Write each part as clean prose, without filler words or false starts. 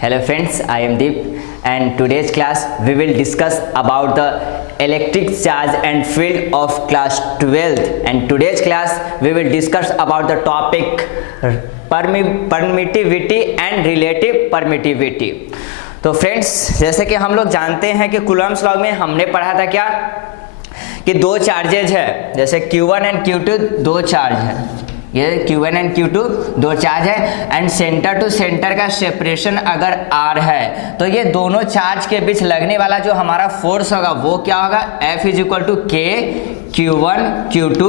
Hello friends, I am Deep and today's class we will discuss about the electric charge and field of class 12th, and today's class we will discuss about the topic permittivity and relative permittivity। तो friends, जैसे कि हम लोग जानते हैं कि Coulomb's law में हमने पढ़ा था क्या कि दो चार्जेज है, जैसे Q1 एंड Q2 दो चार्ज है, ये Q1 एंड Q2 दो चार्ज है एंड सेंटर टू सेंटर का सेपरेशन अगर R है तो ये दोनों चार्ज के बीच लगने वाला जो हमारा फोर्स होगा वो क्या होगा, F is equal to K Q1 Q2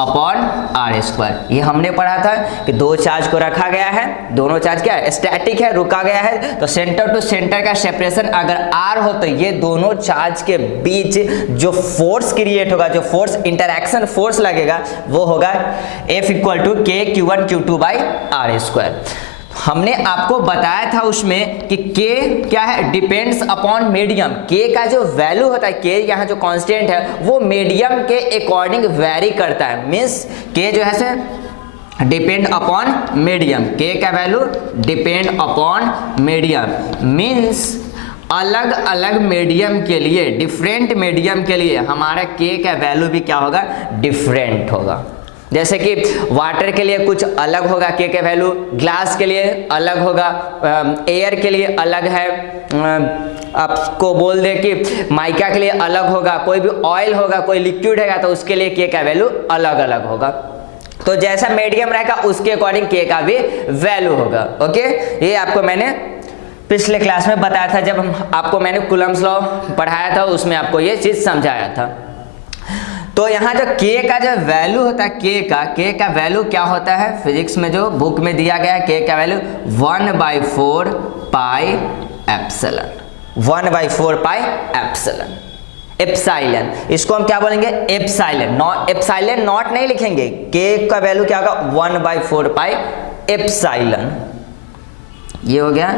upon R square. ये हमने पढ़ा था कि दो चार्ज को रखा गया है, दोनों चार्ज क्या है, स्टैटिक है, रुका गया है, तो सेंटर टू सेंटर का सेपरेशन अगर R हो तो ये दोनों चार्ज के बीच जो फोर्स क्रिएट होगा, जो फोर्स इंटरैक्शन फोर्स लगेगा वो होगा F equal to K Q1 Q2 by R square. हमने आपको बताया था उसमें कि K क्या है, डिपेंड्स अपॉन मीडियम। K का जो वैल्यू होता है, K यहाँ जो कांस्टेंट है वो मीडियम के अकॉर्डिंग वेरी करता है। मीन्स K जो है से डिपेंड अपॉन मीडियम, K का value depend upon medium. Means अलग अलग मीडियम के लिए, डिफरेंट मीडियम के लिए हमारा K का वैल्यू भी क्या होगा, डिफरेंट होगा। जैसे कि वाटर के लिए कुछ अलग होगा K का वैल्यू, ग्लास के लिए अलग होगा, एयर के लिए अलग है, आपको बोल दे कि माइका के लिए अलग होगा, कोई भी ऑयल होगा, कोई लिक्विड होगा तो उसके लिए K का वैल्यू अलग अलग होगा। तो जैसा मीडियम रहेगा उसके अकॉर्डिंग K का भी वैल्यू होगा। ओके, ये आपको मैंने पिछले क्लास में बताया था, जब आपको मैंने कूलम्ब्स लॉ पढ़ाया था उसमें आपको ये चीज समझाया था। तो यहाँ जो K का जो वैल्यू होता है, K का वैल्यू क्या होता है, फिजिक्स में जो बुक में दिया गया है K का value 1/4 pi epsilon, 1/4 pi epsilon, epsilon. इसको हम क्या बोलेंगे, एप्सिलॉन। एप्सिलॉन नॉट नहीं लिखेंगे, K का वैल्यू क्या होगा 1/4 पाई एप्सिलॉन। ये हो गया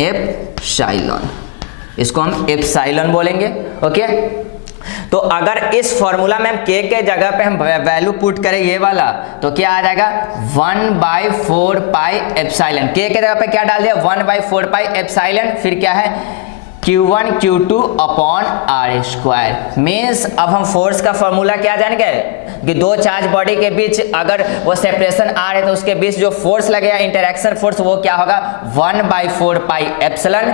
एप्सिलॉन, इसको हम एप्सिलॉन बोलेंगे। ओके, तो अगर इस फॉर्मूला में हम K के जगह पे हम वैल्यू पुट करें ये वाला तो क्या आ जाएगा 1/4 पाई एप्सिलॉन। K के जगह पे क्या डाल दिया, 1/4 पाई एप्सिलॉन, फिर क्या है Q1 Q2 upon R square. Means अब हम फोर्स का फॉर्मूला क्या जान गए कि दो चार्ज बॉडी के बीच अगर वो सेपरेशन R है तो उसके बीच जो फोर्स लगेगा, इंटरैक्शन फोर्स, वो क्या होगा 1/4 pi epsilon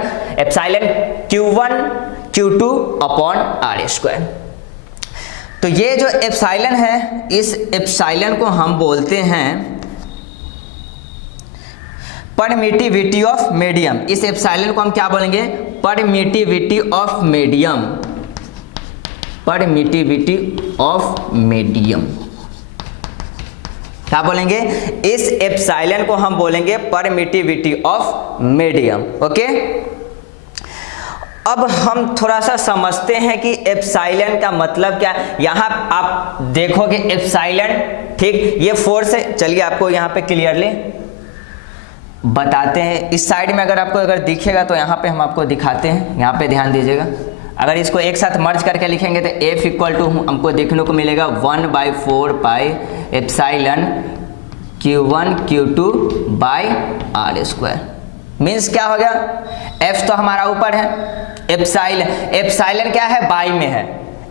Q1 Q2 upon R square. तो ये जो एप्सिलॉन है, इस एप्सिलॉन को हम बोलते हैं परमिटिविटी ऑफ मीडियम। इस एप्सिलॉन को हम क्या बोलेंगे, permittivity of medium, permittivity of medium. क्या बोलेंगे, इस एप्सिलॉन को हम बोलेंगे परमिटिविटी ऑफ मीडियम। ओके, अब हम थोड़ा सा समझते हैं कि एप्सिलॉन का मतलब क्या है। यहाँ आप देखोगे एप्सिलॉन, ठीक, ये फोर्स है। चलिए आपको यहाँ पे क्लियरली बताते हैं। इस साइड में अगर दिखेगा तो यहाँ पे हम आपको दिखाते हैं, यहाँ पे ध्यान दीजिएगा। अगर इसको एक साथ मर्ज करके लिखेंगे तो F इक्वल टू हमको देखने को मिलेगा 1/4 pi epsilon Q1 Q2 by R square. Means क्या हो गया, F तो हमारा ऊपर है, एप्सिलॉन क्या है, बाई में है,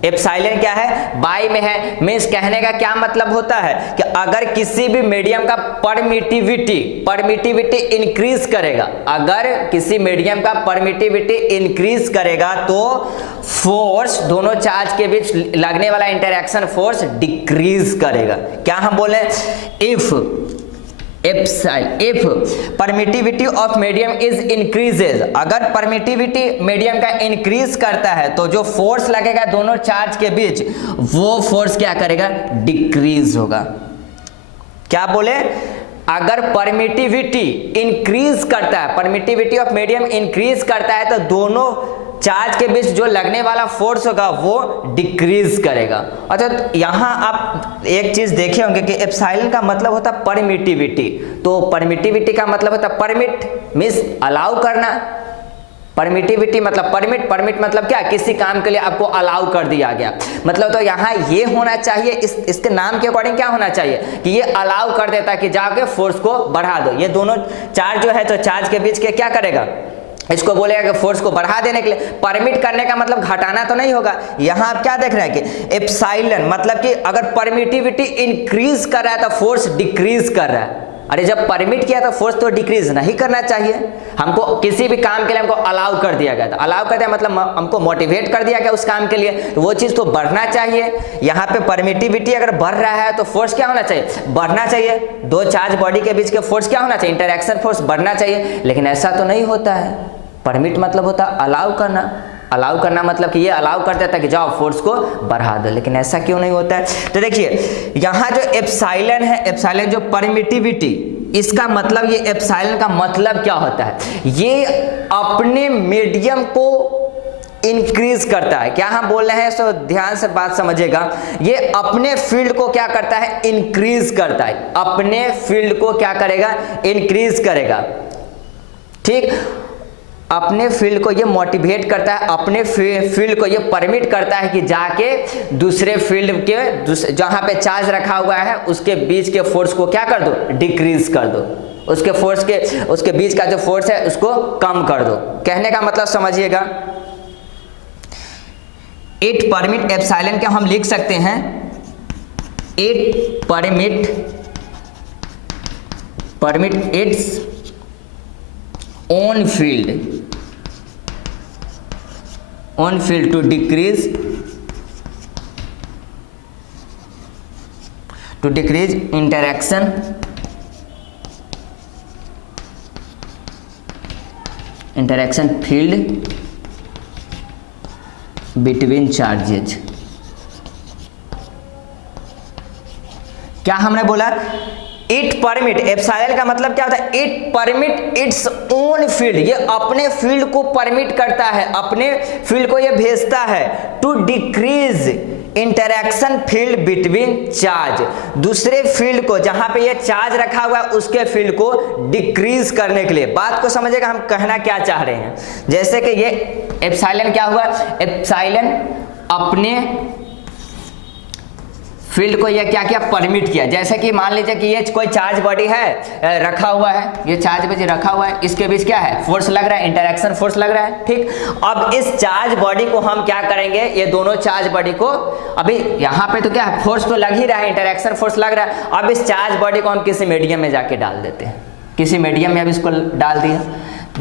एप्सिलॉन क्या है, बाई में है। मीन्स कहने का क्या मतलब होता है कि अगर किसी भी मीडियम का परमिटिविटी इंक्रीज करेगा, अगर किसी मीडियम का परमिटिविटी इंक्रीज करेगा तो फोर्स, दोनों चार्ज के बीच लगने वाला इंटरैक्शन फोर्स डिक्रीज करेगा। क्या हम बोले, if permittivity of medium is increases, अगर परमिटिविटी मीडियम का इंक्रीज करता है तो जो फोर्स लगेगा दोनों चार्ज के बीच वो फोर्स क्या करेगा, डिक्रीज होगा। क्या बोले, अगर परमिटिविटी इंक्रीज करता है, परमिटिविटी ऑफ मीडियम इंक्रीज करता है तो दोनों चार्ज के बीच जो लगने वाला फोर्स होगा वो डिक्रीज करेगा। अच्छा, तो यहाँ आप एक चीज देखे होंगे कि एप्सिलॉन का मतलब होता है परमिटिविटी। तो परमिटिविटी का मतलब होता है परमिट, मीन्स अलाउ करना, परमिटिविटी मतलब परमिट मतलब क्या, किसी काम के लिए आपको अलाउ कर दिया गया, मतलब तो यहाँ ये होना चाहिए, इसके नाम के अकॉर्डिंग क्या होना चाहिए कि ये अलाउ कर देता है कि जाके फोर्स को बढ़ा दो। ये दोनों चार्ज जो है तो चार्ज के बीच के क्या करेगा, इसको बोलेगा कि फोर्स को बढ़ा देने के लिए। परमिट करने का मतलब घटाना तो नहीं होगा। यहाँ आप क्या देख रहे हैं कि एप्सिलॉन मतलब कि अगर परमिटिविटी इंक्रीज कर रहा है तो फोर्स डिक्रीज कर रहा है। अरे जब परमिट किया तो फोर्स तो डिक्रीज नहीं करना चाहिए। हमको किसी भी काम के लिए हमको अलाउ कर दिया गया था, अलाउ कर दिया मतलब हमको मोटिवेट कर दिया गया उस काम के लिए, तो वो चीज़ तो बढ़ना चाहिए। यहाँ पे परमिटिविटी अगर बढ़ रहा है तो फोर्स क्या होना चाहिए, बढ़ना चाहिए। दो चार्ज बॉडी के बीच के फोर्स क्या होना चाहिए, इंटरैक्शन फोर्स बढ़ना चाहिए, लेकिन ऐसा तो नहीं होता है। परमिट मतलब होता है अलाउ करना, अलाउ करना मतलब कि ये अलाउ कर देता है कि जाओ फोर्स को बढ़ा दो, लेकिन ऐसा क्यों नहीं होता है। तो देखिए यहाँ जो एप्सिलॉन है, एप्सिलॉन जो परमिटिविटी, इसका मतलब ये एप्सिलॉन का मतलब क्या होता है, ये अपने मीडियम को इंक्रीज करता है। क्या हम बोल रहे हैं, तो ध्यान से बात समझिएगा, ये अपने फील्ड को क्या करता है, इंक्रीज करता है। अपने फील्ड को क्या करेगा, इंक्रीज करेगा, ठीक। अपने फील्ड को ये मोटिवेट करता है, अपने फील्ड को ये परमिट करता है कि जाके दूसरे फील्ड के जहाँ पे चार्ज रखा हुआ है उसके बीच के फोर्स को क्या कर दो, डिक्रीज कर दो। उसके बीच का जो फोर्स है उसको कम कर दो। कहने का मतलब समझिएगा, इट परमिट एप्सिलॉन क्या हम लिख सकते हैं, it permit it's on field to decrease interaction field between charges। क्या हमने बोला, इट परमिट, एप्सिलॉन का मतलब क्या होता है, it permit its own field, ये अपने फील्ड को परमिट करता है, अपने फील्ड को ये भेजता है to decrease interaction field between charge, दूसरे फील्ड को जहां पे ये चार्ज रखा हुआ है उसके फील्ड को डिक्रीज करने के लिए। बात को समझिएगा हम कहना क्या चाह रहे हैं। जैसे कि ये एप्सिलॉन क्या हुआ, एप्सिलॉन अपने फील्ड को ये क्या किया, परमिट किया। जैसे कि मान लीजिए कि ये कोई चार्ज बॉडी है, रखा हुआ है, ये चार्ज बॉडी रखा हुआ है, इसके बीच क्या है, फोर्स लग रहा है, इंटरैक्शन फोर्स लग रहा है, ठीक। अब इस चार्ज बॉडी को हम क्या करेंगे, ये दोनों चार्ज बॉडी को, अभी यहाँ पे तो क्या है, फोर्स तो लग ही रहा है, इंटरैक्शन फोर्स लग रहा है। अब इस चार्ज बॉडी को हम किसी मीडियम में जाके डाल देते हैं, किसी मीडियम में अब इसको डाल दिया।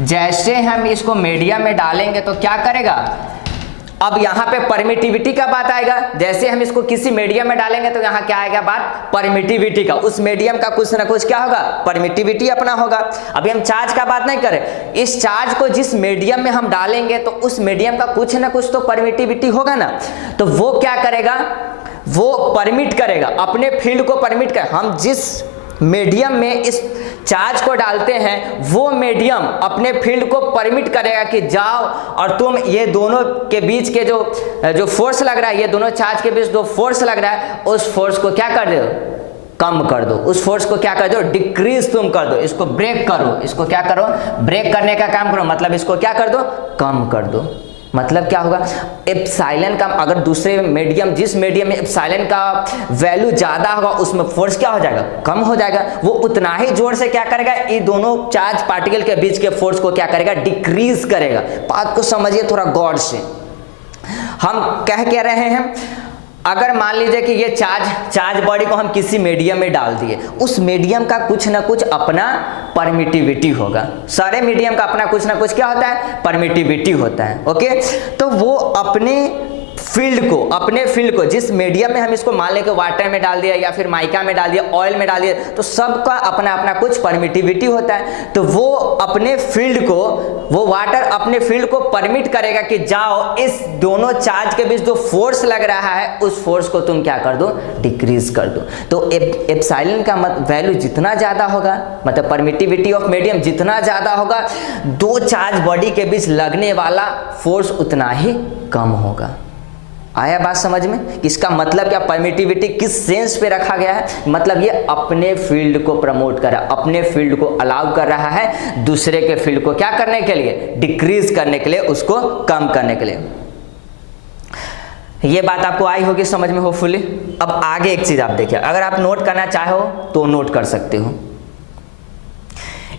जैसे हम इसको मीडियम में डालेंगे तो क्या करेगा, अब यहाँ पे परमिटिविटी का बात आएगा। जैसे हम इसको किसी मीडियम में डालेंगे तो यहाँ क्या आएगा बात, परमिटिविटी का। उस मीडियम का कुछ ना कुछ क्या होगा, परमिटिविटी अपना होगा। अभी हम चार्ज का बात नहीं करें, इस चार्ज को जिस मीडियम में हम डालेंगे तो उस मीडियम का कुछ ना कुछ तो परमिटिविटी होगा ना, तो वो क्या करेगा, वो परमिट करेगा, अपने फील्ड को परमिट कर। हम जिस मीडियम में इस चार्ज को डालते हैं वो मीडियम अपने फील्ड को परमिट करेगा कि जाओ और तुम ये दोनों के बीच के जो फोर्स लग रहा है, ये दोनों चार्ज के बीच जो फोर्स लग रहा है उस फोर्स को क्या कर दो, कम कर दो। उस फोर्स को क्या कर दो, डिक्रीज तुम कर दो, इसको ब्रेक करो, इसको क्या करो, ब्रेक करने का काम करो, मतलब इसको क्या कर दो, कम कर दो। मतलब क्या होगा, एप्सिलॉन का अगर दूसरे मीडियम, जिस मीडियम में एप्सिलॉन का वैल्यू ज्यादा होगा उसमें फोर्स क्या हो जाएगा, कम हो जाएगा। वो उतना ही जोर से क्या करेगा, ये दोनों चार्ज पार्टिकल के बीच के फोर्स को क्या करेगा, डिक्रीज करेगा। बात को समझिए थोड़ा गौर से। हम कह क्या रहे हैं, अगर मान लीजिए कि ये चार्ज बॉडी को हम किसी मीडियम में डाल दिए, उस मीडियम का कुछ ना कुछ अपना परमिटिविटी होगा। सारे मीडियम का अपना कुछ ना कुछ क्या होता है, परमिटिविटी होता है। ओके, तो वो अपने फील्ड को जिस मीडियम में हम इसको मान लें कि वाटर में डाल दिया या फिर माइका में डाल दिया, ऑयल में डाल दिया, तो सबका अपना अपना कुछ परमिटिविटी होता है। तो वो अपने फील्ड को, वो वाटर अपने फील्ड को परमिट करेगा कि जाओ इस दोनों चार्ज के बीच जो फोर्स लग रहा है उस फोर्स को तुम क्या कर दो, डिक्रीज कर दो। तो एप्सिलॉन का वैल्यू जितना ज्यादा होगा, मतलब परमिटिविटी ऑफ मीडियम जितना ज्यादा होगा, दो चार्ज बॉडी के बीच लगने वाला फोर्स उतना ही कम होगा। आया बात समझ में? इसका मतलब क्या, परमिटिविटी किस सेंस पे रखा गया है, मतलब ये अपने फील्ड को प्रमोट कर रहा है, अपने फील्ड को अलाउ कर रहा है, दूसरे के फील्ड को क्या करने के लिए, डिक्रीज करने के लिए, उसको कम करने के लिए। ये बात आपको आई होगी समझ में होपफुली। अब आगे एक चीज आप देखिए, अगर आप नोट करना चाहो तो नोट कर सकते हो।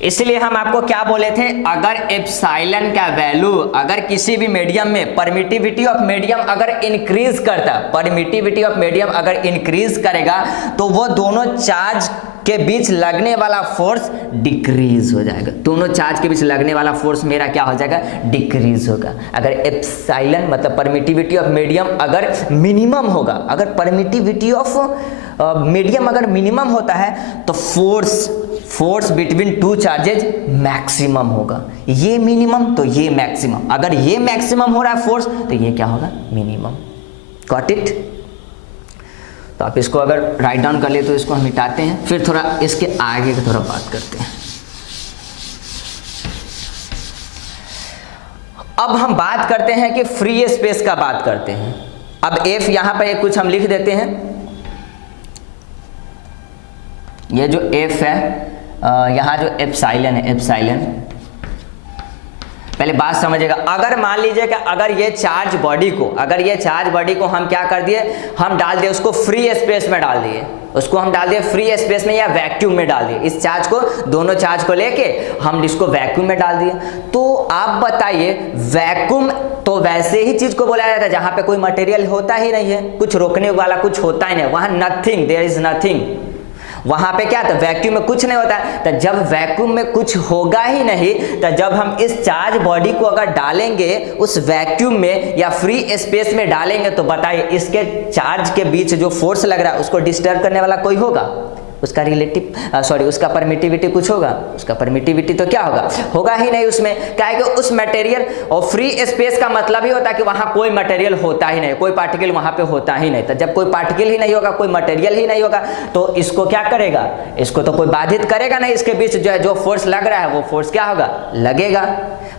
इसलिए हम आपको क्या बोले थे, अगर एप्सिलॉन का वैल्यू अगर किसी भी मीडियम में परमिटिविटी ऑफ मीडियम अगर इंक्रीज करता, परमिटिविटी ऑफ मीडियम अगर इंक्रीज करेगा तो वो दोनों चार्ज के बीच लगने वाला फोर्स डिक्रीज हो जाएगा। दोनों चार्ज के बीच लगने वाला फोर्स मेरा क्या हो जाएगा, डिक्रीज होगा। अगर एप्सिलॉन मतलब परमिटिविटी ऑफ मीडियम अगर मिनिमम होगा, अगर परमिटिविटी ऑफ मीडियम अगर मिनिमम होता है तो force between two charges maximum होगा। ये मिनिमम तो ये मैक्सिमम, अगर ये मैक्सिमम हो रहा है फोर्स तो ये क्या होगा, मिनिमम। Got it? तो आप इसको अगर राइट डाउन कर ले तो इसको हम मिटाते हैं, फिर थोड़ा इसके आगे की थोड़ा बात करते हैं। अब हम बात करते हैं कि फ्री स्पेस का बात करते हैं। अब एफ यहां पर एक कुछ हम लिख देते हैं, ये जो एफ है यहाँ जो एप्सिलॉन है, एप्सिलॉन पहले बात समझिएगा। अगर मान लीजिए कि अगर ये चार्ज बॉडी को हम क्या कर दिए, हम डाल दिए उसको फ्री स्पेस में डाल दिए, उसको हम डाल दिए फ्री स्पेस में या वैक्यूम में डाल दिए, इस चार्ज को, दोनों चार्ज को लेके हम इसको वैक्यूम में डाल दिए। तो आप बताइए, वैक्यूम तो वैसे ही चीज को बोला जाता है जहां पे कोई मटेरियल होता ही नहीं है, कुछ रोकने वाला कुछ होता ही नहीं, वहां नथिंग, देयर इज नथिंग, वहां पे क्या था, वैक्यूम में कुछ नहीं होता है। तो जब वैक्यूम में कुछ होगा ही नहीं, तो जब हम इस चार्ज बॉडी को अगर डालेंगे उस वैक्यूम में या फ्री स्पेस में डालेंगे, तो बताइए इसके चार्ज के बीच जो फोर्स लग रहा है उसको डिस्टर्ब करने वाला कोई होगा, उसका उसका परमिटिविटी कुछ होगा, उसका परमिटिविटी तो क्या होगा ही नहीं उसमें। क्या है कि उस मटेरियल, और फ्री स्पेस का मतलब ही होता है कि वहां कोई मटेरियल होता ही नहीं, कोई पार्टिकल वहां पे होता ही नहीं। तो जब कोई पार्टिकल ही नहीं होगा, कोई मटेरियल ही नहीं होगा, तो इसको क्या करेगा, इसको तो कोई बाधित करेगा नहीं, इसके बीच जो है जो फोर्स लग रहा है वो फोर्स क्या होगा, लगेगा।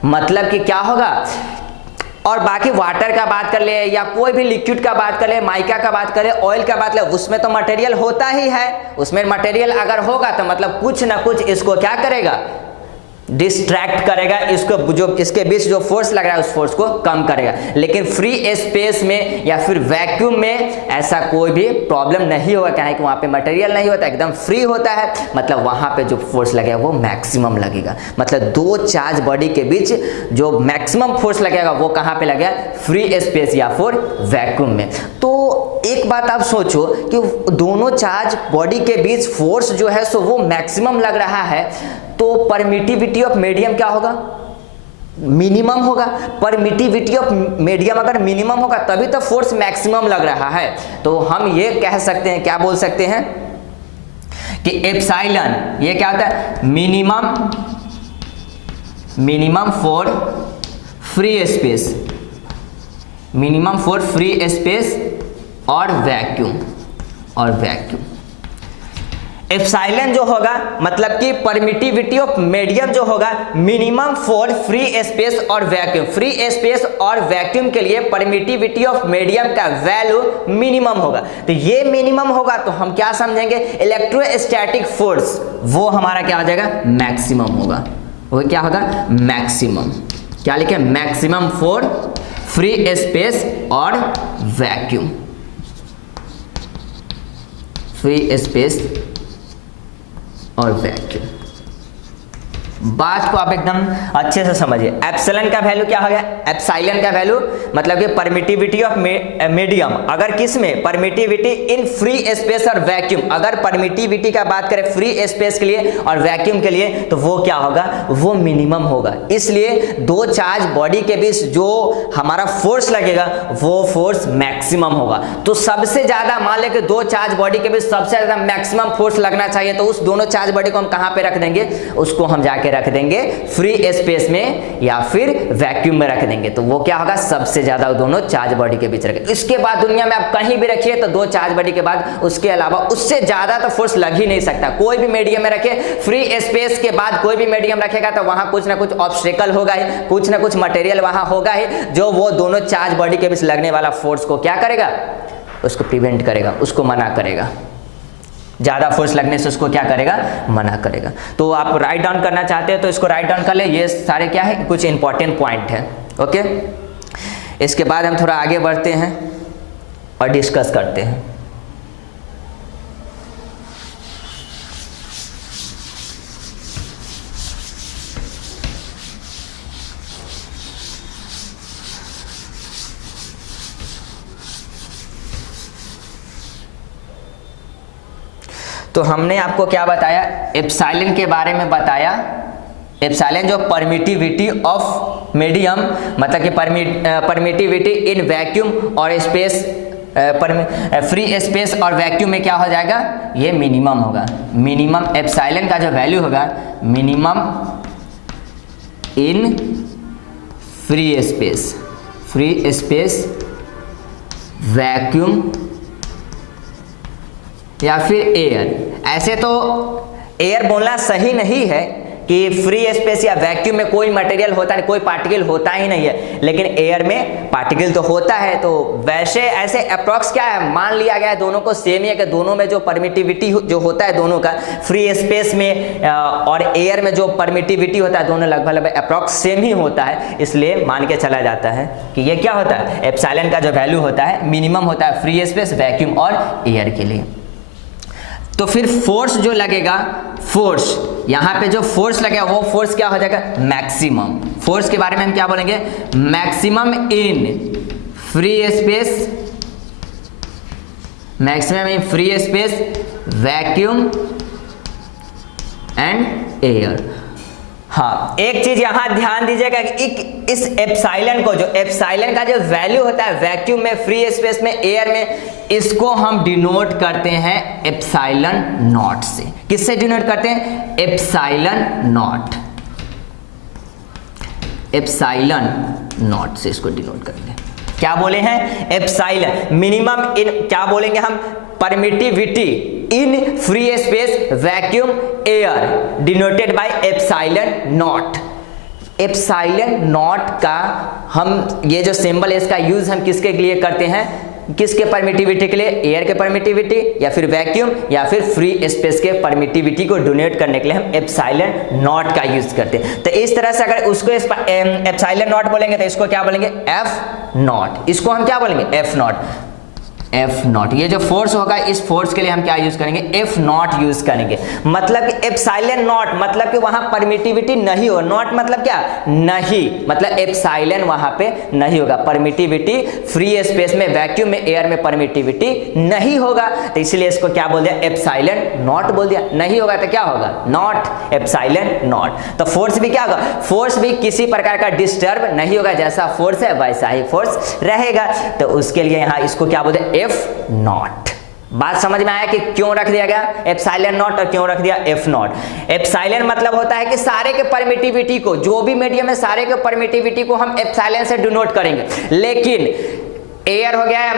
मतलब कि क्या होगा, और बाकी वाटर का बात कर ले या कोई भी लिक्विड का बात कर ले, माइका का बात करें, ऑयल का बात ले, उसमें तो मटेरियल होता ही है, उसमें मटेरियल अगर होगा तो मतलब कुछ ना कुछ इसको क्या करेगा, डिस्ट्रैक्ट करेगा, इसको जो इसके बीच जो फोर्स लग रहा है उस फोर्स को कम करेगा। लेकिन फ्री स्पेस में या फिर वैक्यूम में ऐसा कोई भी प्रॉब्लम नहीं होगा, क्या है कि वहां पे मटेरियल नहीं होता, एकदम फ्री होता है, मतलब वहां पे जो फोर्स लगेगा वो मैक्सिमम लगेगा। मतलब दो चार्ज बॉडी के बीच जो मैक्सिमम फोर्स लगेगा वो कहां पे लगेगा, फ्री स्पेस या फिर वैक्यूम में। तो एक बात आप सोचो कि दोनों चार्ज बॉडी के बीच फोर्स जो है सो वो मैक्सिमम लग रहा है, तो परमिटिविटी ऑफ मीडियम क्या होगा, मिनिमम होगा। परमिटिविटी ऑफ मीडियम अगर मिनिमम होगा तभी तो फोर्स मैक्सिमम लग रहा है। तो हम ये कह सकते हैं, क्या बोल सकते हैं कि एप्सिलॉन ये क्या होता है, minimum for free space, minimum for free space और वैक्यूम, एप्सिलॉन जो होगा मतलब कि परमिटिविटी ऑफ मीडियम जो होगा मिनिमम फॉर फ्री स्पेस और वैक्यूम। फ्री स्पेस और वैक्यूम के लिए परमिटिविटी ऑफ मीडियम का वैल्यू मिनिमम होगा। तो ये मिनिमम होगा तो हम क्या समझेंगे, इलेक्ट्रोस्टैटिक फोर्स वो हमारा क्या हो जाएगा, मैक्सिमम होगा। वो क्या होगा, मैक्सिमम। क्या लिखे, मैक्सिमम फॉर फ्री स्पेस और वैक्यूम, फ्री स्पेस और वैक्यूम। बात को आप एकदम अच्छे से समझिए। एप्सिलॉन का वैल्यू क्या हो गया, एप्सिलॉन का वैल्यू मतलब कि परमिटिविटी ऑफ मीडियम, अगर किस में, परमिटिविटी इन फ्री स्पेस और वैक्यूम। अगर परमिटिविटी का बात करें फ्री स्पेस के लिए और वैक्यूम के लिए तो वो क्या होगा, वो मिनिमम होगा। इसलिए दो चार्ज बॉडी के बीच जो हमारा फोर्स लगेगा वो फोर्स मैक्सिमम होगा। तो सबसे ज्यादा मान लें कि दो चार्ज बॉडी के बीच सबसे ज्यादा मैक्सिमम फोर्स लगना चाहिए, तो उस दोनों चार्ज बॉडी को हम कहां पे रख देंगे, उसको हम जाके के रख देंगे, फ्री स्पेस में या फिर वैक्यूम में रख देंगे, तो वो क्या होगा, सबसे ज्यादा दोनों चार्ज बॉडी के बीच रखेंगे। इसके बाद दुनिया में आप कहीं भी रखिए तो दो चार्ज बॉडी के बाद उसके अलावा उससे ज्यादा तो फोर्स लग ही नहीं सकता। कोई भी मीडियम में रखे, फ्री स्पेस के बाद कोई भी मीडियम रखेगा तो वहां कुछ ना कुछ ऑब्स्टेकल होगा ही, कुछ ना कुछ मटेरियल वहां होगा ही, जो वो दोनों चार्ज बॉडी के बीच लगने वाला फोर्स को क्या करेगा, उसको प्रिवेंट करेगा, उसको मना करेगा, ज्यादा फोर्स लगने से उसको क्या करेगा, मना करेगा। तो आप राइट डाउन करना चाहते हैं तो इसको राइट डाउन कर ले, ये सारे क्या है, कुछ इंपॉर्टेंट पॉइंट है। ओके, इसके बाद हम थोड़ा आगे बढ़ते हैं और डिस्कस करते हैं। तो हमने आपको क्या बताया, एप्सिलॉन के बारे में बताया। एप्सिलॉन जो परमिटिविटी ऑफ मीडियम, मतलब कि परमिटिविटी इन वैक्यूम और स्पेस, फ्री स्पेस और वैक्यूम में क्या हो जाएगा, ये मिनिमम होगा। मिनिमम एप्सिलॉन का जो वैल्यू होगा, minimum in free space vacuum या फिर एयर। ऐसे तो एयर बोलना सही नहीं है कि फ्री स्पेस या वैक्यूम में कोई मटेरियल होता नहीं, कोई पार्टिकल होता ही नहीं है, लेकिन एयर में पार्टिकल तो होता है। तो वैसे ऐसे अप्रॉक्स क्या है, मान लिया गया है दोनों को सेम ही है कि दोनों में जो परमिटिविटी जो होता है दोनों का, फ्री स्पेस में और एयर में जो परमिटिविटी होता है, दोनों लगभग अप्रॉक्स सेम ही होता है। इसलिए मान के चला जाता है कि ये क्या होता है, एप्सिलॉन का जो वैल्यू होता है मिनिमम होता है फ्री स्पेस, वैक्यूम और एयर के लिए। तो फिर फोर्स जो लगेगा, फोर्स यहां पे जो फोर्स लगेगा वो फोर्स क्या हो जाएगा, मैक्सिमम। फोर्स के बारे में हम क्या बोलेंगे, maximum in free space, maximum in free space vacuum and air. हाँ, एक चीज यहां ध्यान दीजिएगा कि इस एप्सिलॉन को, जो एप्सिलॉन का जो वैल्यू होता है वैक्यूम में, फ्री स्पेस में, एयर में, इसको हम डिनोट करते हैं एप्सिलॉन नॉट से। किससे डिनोट करते हैं, एप्सिलॉन नॉट, एप्सिलॉन नॉट से इसको डिनोट करेंगे। क्या बोले हैं, एप्सिलॉन मिनिमम इन, क्या बोलेंगे हम, permittivity in free space vacuum air denoted by epsilon naught. Epsilon naught का हम ये जो सिंबल है इसका यूज हम किसके लिए करते हैं, किसके परमिटिविटी के लिए, एयर के परमिटिविटी या फिर वैक्यूम या फिर फ्री स्पेस के परमिटिविटी को डोनेट करने के लिए हम एप्सिलॉन नॉट का यूज करते हैं। तो इस तरह से अगर उसको एप्सिलॉन नॉट बोलेंगे तो इसको क्या बोलेंगे, एफ नॉट। इसको हम क्या बोलेंगे, एफ नॉट, एफ नॉट। ये जो फोर्स होगा इस फोर्स के लिए हम क्या यूज करेंगे, एफ नॉट यूज करेंगे। मतलब कि एप्सिलॉन नॉट मतलब कि वहां परमिटिविटी नहीं हो, नॉट मतलब क्या, नहीं, मतलब एप्सिलॉन वहां पे नहीं होगा, परमिटिविटी फ्री स्पेस में, वैक्यूम में, एयर में परमिटिविटी नहीं होगा, तो इसलिए इसको क्या बोल दिया, एप्सिलॉन नॉट बोल दिया। नहीं होगा तो क्या होगा, नॉट, एप्सिलॉन नॉट। तो फोर्स भी क्या होगा, फोर्स भी किसी प्रकार का डिस्टर्ब नहीं होगा, जैसा फोर्स है वैसा ही फोर्स रहेगा। तो उसके लिए यहां इसको क्या बोलते हैं, एफ नॉट। बात समझ में आया कि क्यों रख दिया गया एप्सिलॉन नॉट और क्यों रख दिया एफ नॉट। एप्सिलॉन मतलब होता है कि सारे के परमिटिविटी को, जो भी मीडियम है सारे के परमिटिविटी को हम एप्सिलॉन से डिनोट करेंगे। लेकिन एयर हो गया,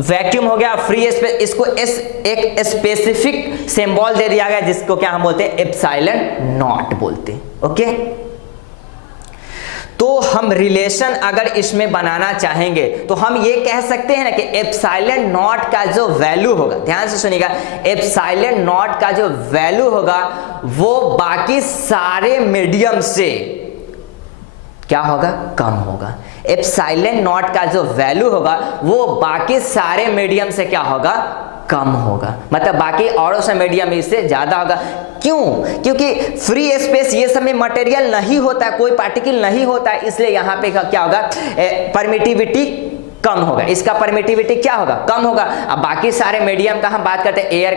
वैक्यूम हो गया, फ्री स्पेस, इसको एक स्पेसिफिक सिंबल दे दिया गया जिसको क्या हम बोलते हैं, एप्सिलॉन नॉट बोलते हैं। ओके, तो हम रिलेशन अगर इसमें बनाना चाहेंगे तो हम ये कह सकते हैं ना कि एप्सिलॉन नॉट का जो वैल्यू होगा, ध्यान से सुनिएगा, एप्सिलॉन नॉट का जो वैल्यू होगा वो बाकी सारे मीडियम से क्या होगा, कम होगा। एप्सिलॉन नॉट का जो वैल्यू होगा वो बाकी सारे मीडियम से क्या होगा, कम होगा, मतलब बाकी औरों से मीडियम इससे ज्यादा होगा। क्यों, क्योंकि फ्री स्पेस ये सब में मटेरियल नहीं होता है, कोई पार्टिकल नहीं होता है, इसलिए यहाँ पे क्या होगा, परमिटिविटी कम होगा, इसका परमिटिविटी क्या होगा, कम होगा। अब बाकी सारे मीडियम का हम बात करते हैं, एयर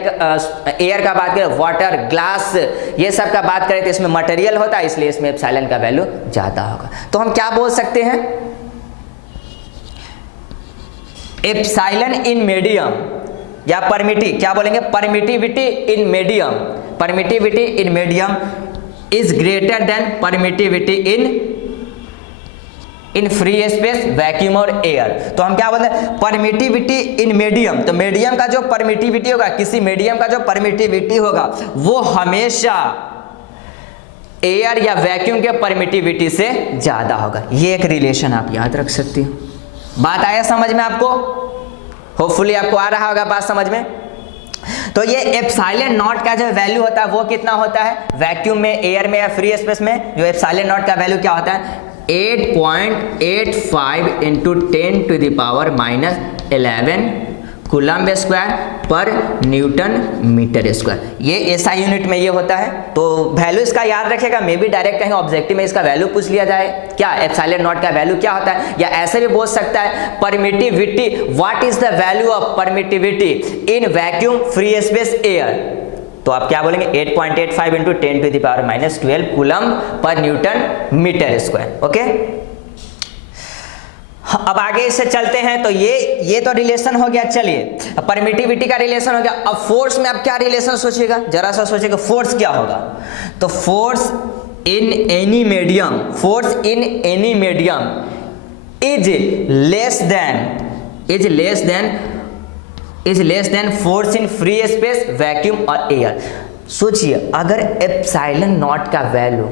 का बात करें, वाटर, ग्लास, ये सब का बात करें तो इसमें मटेरियल होता है, इसलिए इसमें एप्सिलॉन का वैल्यू ज्यादा होगा। तो हम क्या बोल सकते हैं, एप्सिलॉन इन मीडियम या क्या बोलेंगे, permittivity in medium, permittivity in medium is greater than permittivity in free space, vacuum और एयर। तो हम क्या बोलते हैं, परमिटिविटी इन मीडियम। तो मीडियम का जो परमिटिविटी होगा, किसी मीडियम का जो परमिटिविटी होगा वो हमेशा एयर या वैक्यूम के परमिटिविटी से ज्यादा होगा। ये एक रिलेशन आप याद रख सकते हो। बात आया समझ में आपको? होपफुली आपको आ रहा होगा बात समझ में। तो ये एप्सिलॉन नॉट का जो वैल्यू होता है वो कितना होता है, वैक्यूम में, एयर में या फ्री स्पेस में जो एप्सिलॉन नॉट का वैल्यू क्या होता है, 8.85 इंटू 10⁻11 कूलम्ब स्क्वायर पर न्यूटन मीटर स्क्वायर। ये एसआई यूनिट में ये होता है। तो वैल्यू इसका याद रखेगा। मे भी डायरेक्ट कहीं ऑब्जेक्टिव में इसका वैल्यू पूछ लिया जाए, क्या एप्सिलॉन नॉट का वैल्यू क्या होता है, या ऐसे भी बोल सकता है permittivity, what is the value of permittivity in vacuum, free space, air. तो आप क्या बोलेंगे, 8.85 इंटू 10⁻12 कूलम्ब पर न्यूटन मीटर स्क्वायर। ओके, अब आगे इससे चलते हैं। तो ये तो रिलेशन हो गया। चलिए, परमिटिविटी का रिलेशन हो गया। अब फोर्स में आप क्या रिलेशन सोचिएगा, जरा सा सोचिएगा फोर्स क्या होगा। तो force in any medium, force in any medium is less than force in free space, vacuum और एयर। सोचिए, अगर एप्सिलॉन नॉट का वैल्यू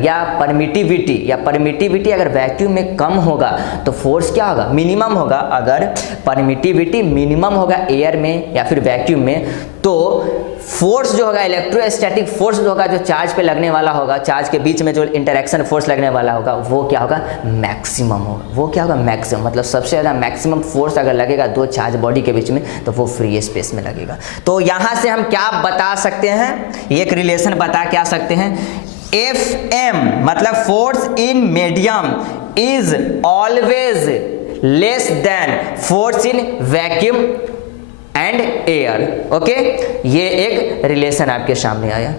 या परमिटिविटी अगर वैक्यूम में कम होगा तो फोर्स क्या होगा, मिनिमम होगा। अगर परमिटिविटी मिनिमम होगा एयर में या फिर वैक्यूम में, तो फोर्स जो होगा, इलेक्ट्रोस्टैटिक फोर्स जो होगा, जो चार्ज पे लगने वाला होगा, चार्ज के बीच में जो इंटरेक्शन फोर्स लगने वाला होगा, वो क्या होगा, मैक्सिमम होगा। वो क्या होगा, मैक्सिमम, मतलब सबसे ज़्यादा मैक्सिमम फोर्स अगर लगेगा दो चार्ज बॉडी के बीच में तो वो फ्री स्पेस में लगेगा। तो यहाँ से हम क्या बता सकते हैं, एक रिलेशन बता क्या सकते हैं, Fm मतलब force in medium is always less than force in vacuum and air. Okay, ये एक रिलेशन आपके सामने आया।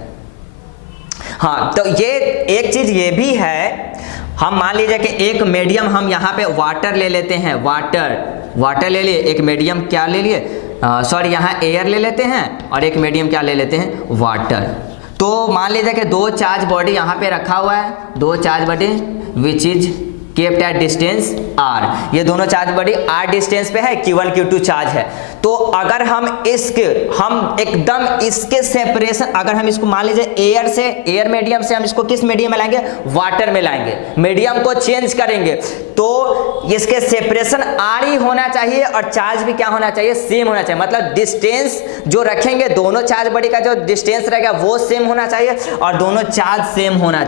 हाँ, तो ये एक चीज ये भी है, हम मान लीजिए कि एक मीडियम हम यहाँ पे वाटर ले लेते हैं, वाटर ले लिए, एक मीडियम क्या ले लिए, सॉरी यहाँ एयर ले लेते हैं और एक मीडियम क्या ले लेते हैं, वाटर। तो मान लीजिए कि दो चार्ज बॉडी यहाँ पे रखा हुआ है, दो charge body which is kept at distance r। ये दोनों चार्ज बॉडी r डिस्टेंस पे है, Q1 Q2 चार्ज है। तो अगर हम एकदम इसके सेपरेशन, अगर हम इसको मान लीजिए एयर मीडियम से हम इसको किस मीडियम में लाएंगे, वाटर में लाएंगे, मीडियम को चेंज करेंगे, तो इसके सेपरेशन r ही होना चाहिए और चार्ज भी क्या होना चाहिए, सेम होना चाहिए। मतलब डिस्टेंस जो रखेंगे, दोनों चार्ज बॉडी का जो डिस्टेंस रहेगा वो सेम होना चाहिए और दोनों चार्ज सेम होना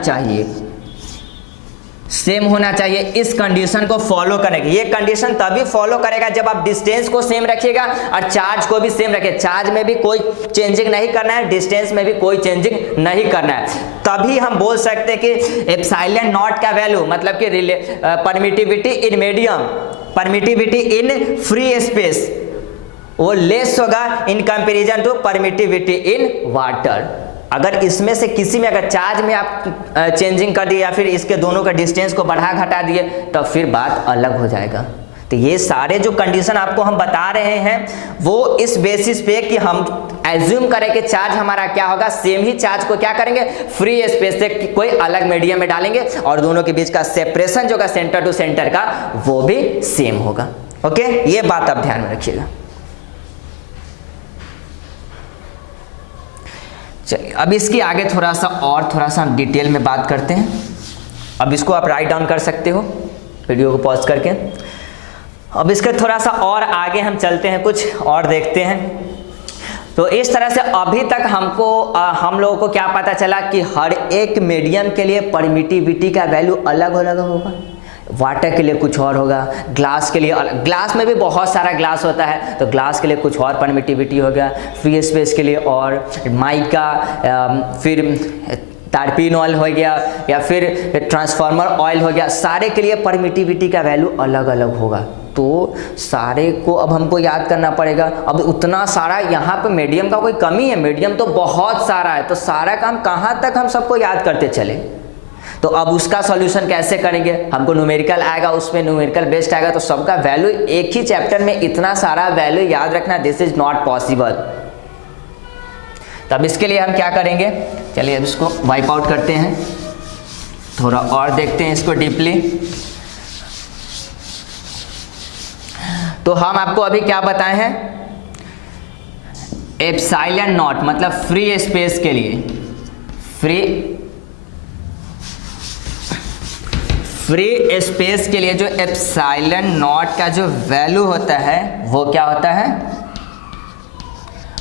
चाहिए। इस कंडीशन को फॉलो करेंगे। ये कंडीशन तभी फॉलो करेगा जब आप डिस्टेंस को सेम रखिएगा और चार्ज को भी सेम रखिए। चार्ज में भी कोई चेंजिंग नहीं करना है, डिस्टेंस में भी कोई चेंजिंग नहीं करना है। तभी हम बोल सकते हैं कि एप्सिलॉन नॉट का वैल्यू मतलब कि permittivity in medium, permittivity in free space वो लेस होगा in comparison to permittivity in water. अगर इसमें से किसी में अगर चार्ज में आप चेंजिंग कर दिए या फिर इसके दोनों का डिस्टेंस को बढ़ा घटा दिए तो फिर बात अलग हो जाएगा। तो ये सारे जो कंडीशन आपको हम बता रहे हैं वो इस बेसिस पे कि हम एज्यूम करें कि चार्ज हमारा क्या होगा, सेम ही चार्ज को क्या करेंगे, फ्री स्पेस से कोई अलग मीडियम में डालेंगे और दोनों के बीच का सेपरेशन जो होगा सेंटर टू सेंटर का वो भी सेम होगा। ओके, ये बात आप ध्यान में रखिएगा। चलिए, अब इसकी आगे थोड़ा सा हम डिटेल में बात करते हैं। अब इसको आप राइट डाउन कर सकते हो वीडियो को पॉज करके। अब इसके थोड़ा सा और आगे हम चलते हैं, कुछ और देखते हैं। तो इस तरह से अभी तक हम लोगों को क्या पता चला कि हर एक मीडियम के लिए परमिटिविटी का वैल्यू अलग अलग होगा। वाटर के लिए कुछ और होगा, ग्लास के लिए अलग, ग्लास में भी बहुत सारा ग्लास होता है तो ग्लास के लिए कुछ और परमिटिविटी होगा, फ्री स्पेस के लिए और, माइका, फिर टार्पिन ऑयल हो गया या फिर ट्रांसफार्मर ऑयल हो गया, सारे के लिए परमिटिविटी का वैल्यू अलग अलग होगा। तो सारे को अब हमको याद करना पड़ेगा। अब उतना सारा यहाँ पे मीडियम का कोई कमी है, मीडियम तो बहुत सारा है, तो सारा काम कहाँ तक हम सबको याद करते चले। तो अब उसका सॉल्यूशन कैसे करेंगे, हमको न्यूमेरिकल आएगा, उसमें न्यूमेरिकल बेस्ड आएगा, तो सबका वैल्यू एक ही चैप्टर में इतना सारा वैल्यू याद रखना दिस इज नॉट पॉसिबल। तब इसके लिए हम क्या करेंगे, चलिए अब इसको वाइप आउट करते हैं, थोड़ा और देखते हैं इसको डीपली। तो हम आपको अभी क्या बताए हैं, एप्सिलॉन नॉट मतलब फ्री स्पेस के लिए, फ्री स्पेस के लिए जो एप्सिलॉन नॉट का जो वैल्यू होता है वो क्या होता है,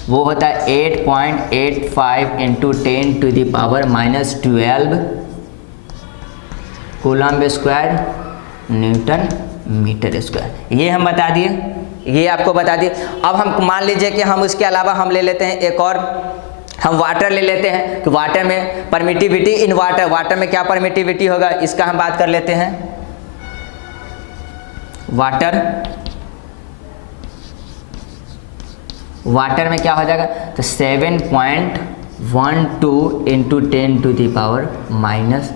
वो होता है 8.85 into 10⁻⁻12 coulomb square newton metre square. ये हम बता दिए, ये आपको बता दिए। अब हम मान लीजिए कि हम उसके अलावा हम ले लेते हैं एक और, हम वाटर ले लेते हैं कि वाटर में परमिटिविटी इन वाटर, वाटर में क्या परमिटिविटी होगा इसका हम बात कर लेते हैं। वाटर में क्या हो जाएगा, तो 7.12 इंटू 10⁻⁻10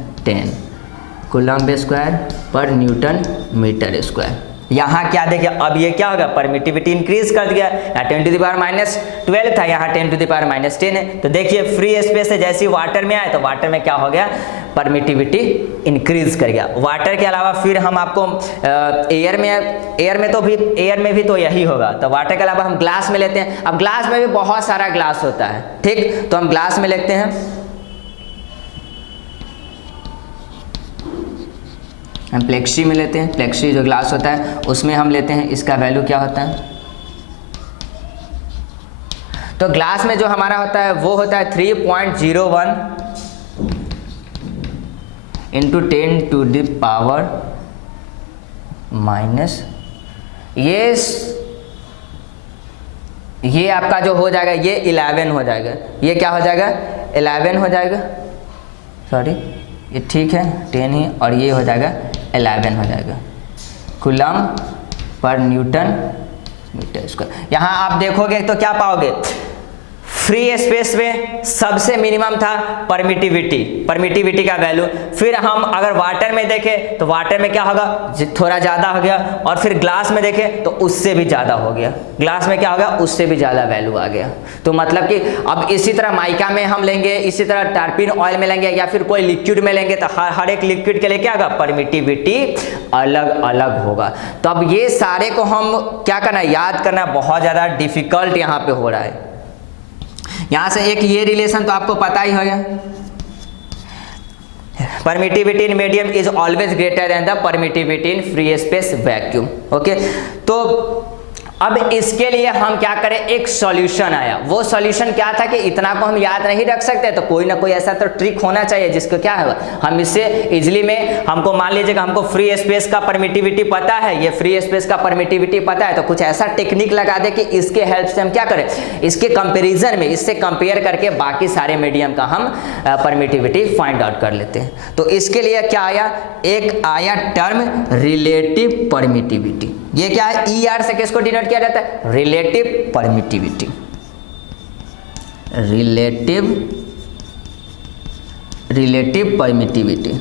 कूलम्ब स्क्वायर पर न्यूटन मीटर स्क्वायर। यहाँ क्या देखिए, अब ये क्या होगा, परमिटिविटी इंक्रीज कर दिया, यहाँ 10⁻12 था, यहाँ 10⁻10 है। तो देखिए फ्री स्पेस से जैसे वाटर में आए तो वाटर में क्या हो गया, परमिटिविटी इंक्रीज कर गया। वाटर के अलावा फिर हम आपको एयर में भी तो यही होगा। तो वाटर के अलावा हम ग्लास में लेते हैं। अब ग्लास में भी बहुत सारा ग्लास होता है, ठीक, तो हम ग्लास में लिखते हैं, हम प्लेक्सी में लेते हैं। प्लेक्सी जो ग्लास होता है उसमें हम लेते हैं, इसका वैल्यू क्या होता है, तो ग्लास में जो हमारा होता है वो होता है 3.01 इंटू 10⁻⁻, ये आपका जो हो जाएगा ये 11 हो जाएगा। ये क्या हो जाएगा, 11 हो जाएगा, सॉरी ये ठीक है 10 ही, और ये हो जाएगा 11 हो जाएगा कूलम्ब पर न्यूटन मीटर स्क्वायर। यहाँ आप देखोगे तो क्या पाओगे, फ्री स्पेस में सबसे मिनिमम था परमिटिविटी का वैल्यू। फिर हम अगर वाटर में देखें तो वाटर में क्या होगा, थोड़ा ज़्यादा हो गया, और फिर ग्लास में देखें तो उससे भी ज़्यादा हो गया, ग्लास में क्या होगा, उससे भी ज़्यादा वैल्यू आ गया। तो मतलब कि अब इसी तरह माइका में हम लेंगे, इसी तरह टर्पिन ऑयल में लेंगे, या फिर कोई लिक्विड में लेंगे, तो हर एक लिक्विड के लिए क्या होगा, परमिटिविटी अलग अलग होगा। तो अब ये सारे को हम क्या करना, याद करना बहुत ज़्यादा डिफिकल्ट यहाँ पे हो रहा है। यहाँ से एक ये रिलेशन तो आपको पता ही होगा, permittivity in medium is always greater than the permittivity in free space vacuum. Okay, तो अब इसके लिए हम क्या करें, एक सॉल्यूशन आया। वो सॉल्यूशन क्या था कि इतना को हम याद नहीं रख सकते, तो कोई ना कोई ऐसा तो ट्रिक होना चाहिए जिसको क्या है, हम इससे इजिली में, हमको मान लीजिएगा हमको फ्री स्पेस का परमिटिविटी पता है, ये फ्री स्पेस का परमिटिविटी पता है, तो कुछ ऐसा टेक्निक लगा दे कि इसके हेल्प से हम क्या करें, इसके कंपेरिजन में, इससे कंपेयर करके बाकी सारे मीडियम का हम परमिटिविटी फाइंड आउट कर लेते हैं। तो इसके लिए क्या आया, एक आया टर्म रिलेटिव परमिटिविटी। ये क्या है, ER से किसको डिनोट किया जाता है, relative permittivity. Relative permittivity,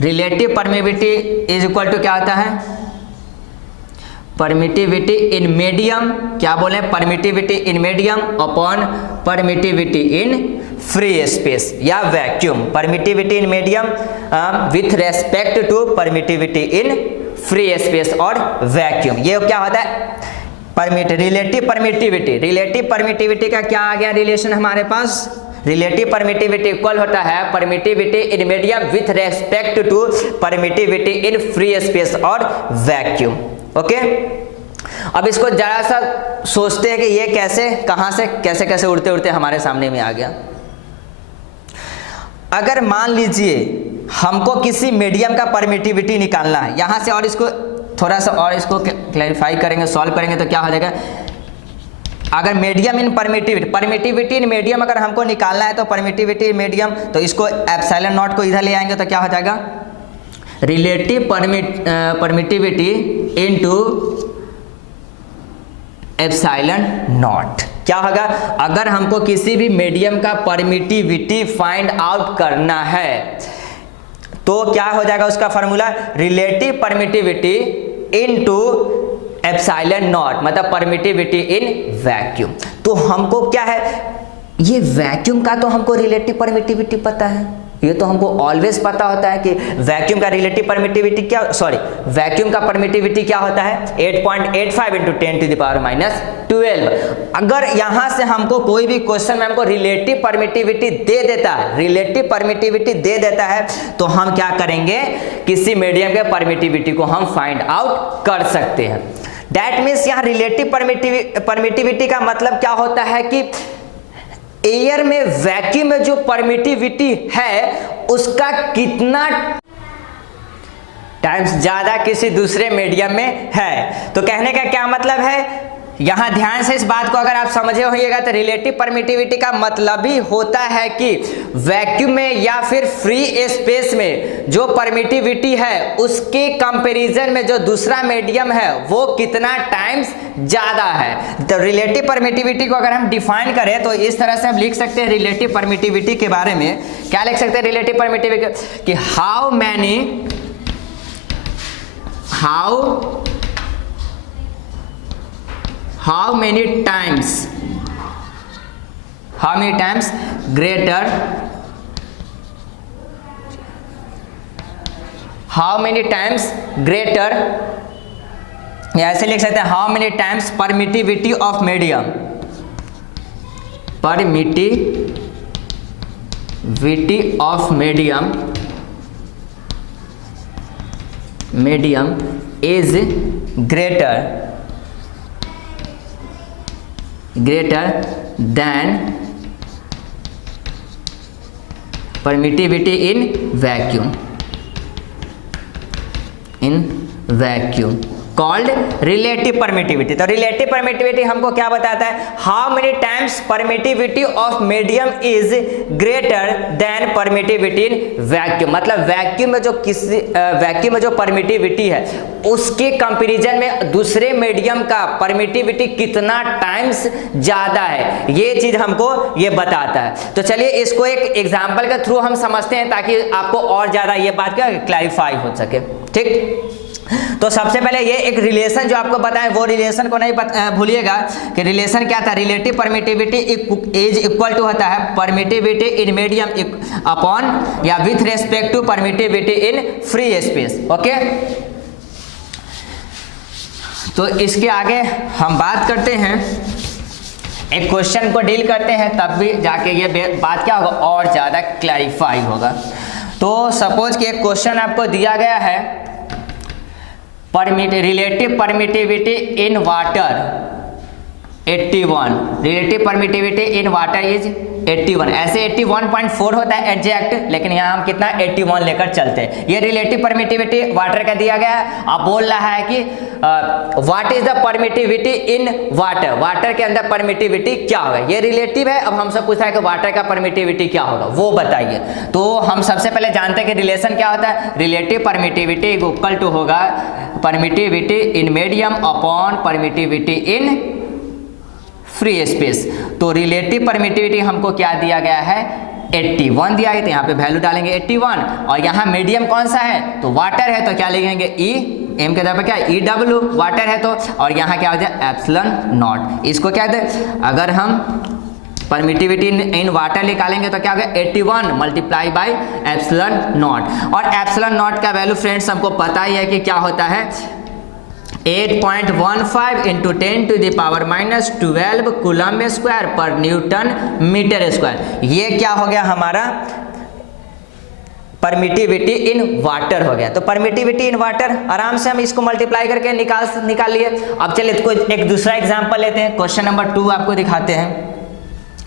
relative permittivity is equal to क्या होता है, परमिटिविटी इन मीडियम, क्या बोले, permittivity in medium upon permittivity in free space या vacuum. Permittivity in medium with respect to permittivity in free space और vacuum. ये क्या होता है, रिलेटिव परमिटिविटी का क्या आ गया रिलेशन हमारे पास, रिलेटिव परमिटिविटी इक्वल होता है permittivity in medium with respect to permittivity in free space और वैक्यूम। ओके, अब इसको जरा सा सोचते हैं कि ये कैसे, कहां से कैसे उड़ते उड़ते हमारे सामने में आ गया। अगर मान लीजिए हमको किसी मीडियम का परमिटिविटी निकालना है, यहां से और इसको थोड़ा सा और इसको क्लैरिफाई करेंगे, सॉल्व करेंगे तो क्या हो जाएगा, अगर medium in permittivity in medium अगर हमको निकालना है तो परमिटिविटी इन मीडियम, तो इसको एप्सिलॉन नॉट को इधर ले आएंगे तो क्या हो जाएगा, relative permittivity into epsilon not. क्या होगा, अगर हमको किसी भी मीडियम का परमिटिविटी फाइंड आउट करना है तो क्या हो जाएगा उसका formula, relative permittivity into epsilon naught, मतलब परमिटिविटी इन वैक्यूम। तो हमको क्या है, ये वैक्यूम का तो हमको रिलेटिव परमिटिविटी पता है, ये तो हमको ऑलवेज पता होता है कि वैक्यूम का रिलेटिव परमिटिविटी क्या, सॉरी वैक्यूम का परमिटिविटी क्या होता है 8.85 इंटू 10⁻⁻12। अगर यहां से हमको कोई भी क्वेश्चन में हमको रिलेटिव परमिटिविटी दे देता है, रिलेटिव परमिटिविटी दे देता है, तो हम क्या करेंगे, किसी मीडियम के परमिटिविटी को हम फाइंड आउट कर सकते हैं। दैट मीन्स यहाँ रिलेटिव परमिटिविटी का मतलब क्या होता है कि एयर में, वैक्यूम में जो परमिटिविटी है उसका कितना टाइम्स ज्यादा किसी दूसरे मीडियम में है। तो कहने का क्या मतलब है, यहां ध्यान से इस बात को अगर आप समझे होइएगा तो रिलेटिव परमिटिविटी का मतलब ही होता है कि वैक्यूम में या फिर फ्री स्पेस में जो परमिटिविटी है उसके कंपैरिजन में जो दूसरा मीडियम है वो कितना टाइम्स ज्यादा है। तो रिलेटिव परमिटिविटी को अगर हम डिफाइन करें तो इस तरह से हम लिख सकते हैं रिलेटिव परमिटिविटी के बारे में, क्या लिख सकते हैं रिलेटिव परमिटिविटी कि हाउ many times greater, या ऐसे लिख सकते हैं how many times permittivity of medium is greater than permittivity in vacuum called relative permittivity। तो relative permittivity हमको क्या बताता है, how many times permittivity of medium is greater than permittivity in vacuum, मतलब वैक्यूम में जो परमिटिविटी है उसके कंपैरिजन में दूसरे मीडियम का परमिटिविटी कितना टाइम्स ज्यादा है, ये चीज हमको ये बताता है। तो चलिए इसको एक एग्जांपल के थ्रू हम समझते हैं ताकि आपको और ज्यादा ये बात क्या क्लैरिफाई हो सके। ठीक, तो सबसे पहले ये एक रिलेशन जो आपको बताएं वो रिलेशन को नहीं भूलिएगा कि रिलेशन क्या था, relative permittivity is equal to होता है परमिटिविटी इन मीडियम अपॉन या with respect to permittivity in free space. Okay, तो इसके आगे हम बात करते हैं, एक क्वेश्चन को डील करते हैं, तब भी जाके ये बात क्या होगा और ज्यादा क्लैरिफाई होगा। तो सपोज कि एक क्वेश्चन आपको दिया गया है, relative permittivity in water 81, relative permittivity in water is 81, ऐसे 81.4 होता है एग्जैक्ट, लेकिन यहाँ हम कितना 81 लेकर चलते हैं। ये रिलेटिव परमिटिविटी वाटर का दिया गया है। अब बोल रहा है कि what is the permittivity in water, water के अंदर परमिटिविटी क्या होगा, ये रिलेटिव है। अब हमसे पूछा है कि वाटर का परमिटिविटी क्या होगा वो बताइए। तो हम सबसे पहले जानते हैं कि रिलेशन क्या होता है, रिलेटिव परमिटिविटी इक्वल टू होगा permittivity in medium upon permittivity in free space. तो रिलेटिव परमिटिविटी हमको क्या दिया गया है 81 दिया गया, तो यहाँ पे वैल्यू डालेंगे 81, और यहाँ मीडियम कौन सा है तो वाटर है, तो क्या लिखेंगे ई एम के तरफ क्या ई डब्ल्यू वाटर है, तो और यहाँ क्या हो जाए एप्सिलॉन नॉट। इसको क्या दे, अगर हम परमिटिविटी इन वाटर निकालेंगे तो क्या होगा 81 मल्टीप्लाई बाई एप्सिलॉन नॉट, और एप्सिलॉन नॉट का वैल्यू फ्रेंड्स हमको पता ही है कि क्या होता है 8.15 इंटू 10⁻⁻12 कूलम स्क्वायर पर न्यूटन मीटर स्क्वायर। ये क्या हो गया हमारा परमिटिविटी इन वाटर हो गया। तो परमिटिविटी इन वाटर आराम से हम इसको मल्टीप्लाई करके निकाल लिए। अब चलिए कोई एक दूसरा एग्जांपल लेते हैं, क्वेश्चन नंबर 2 आपको दिखाते हैं।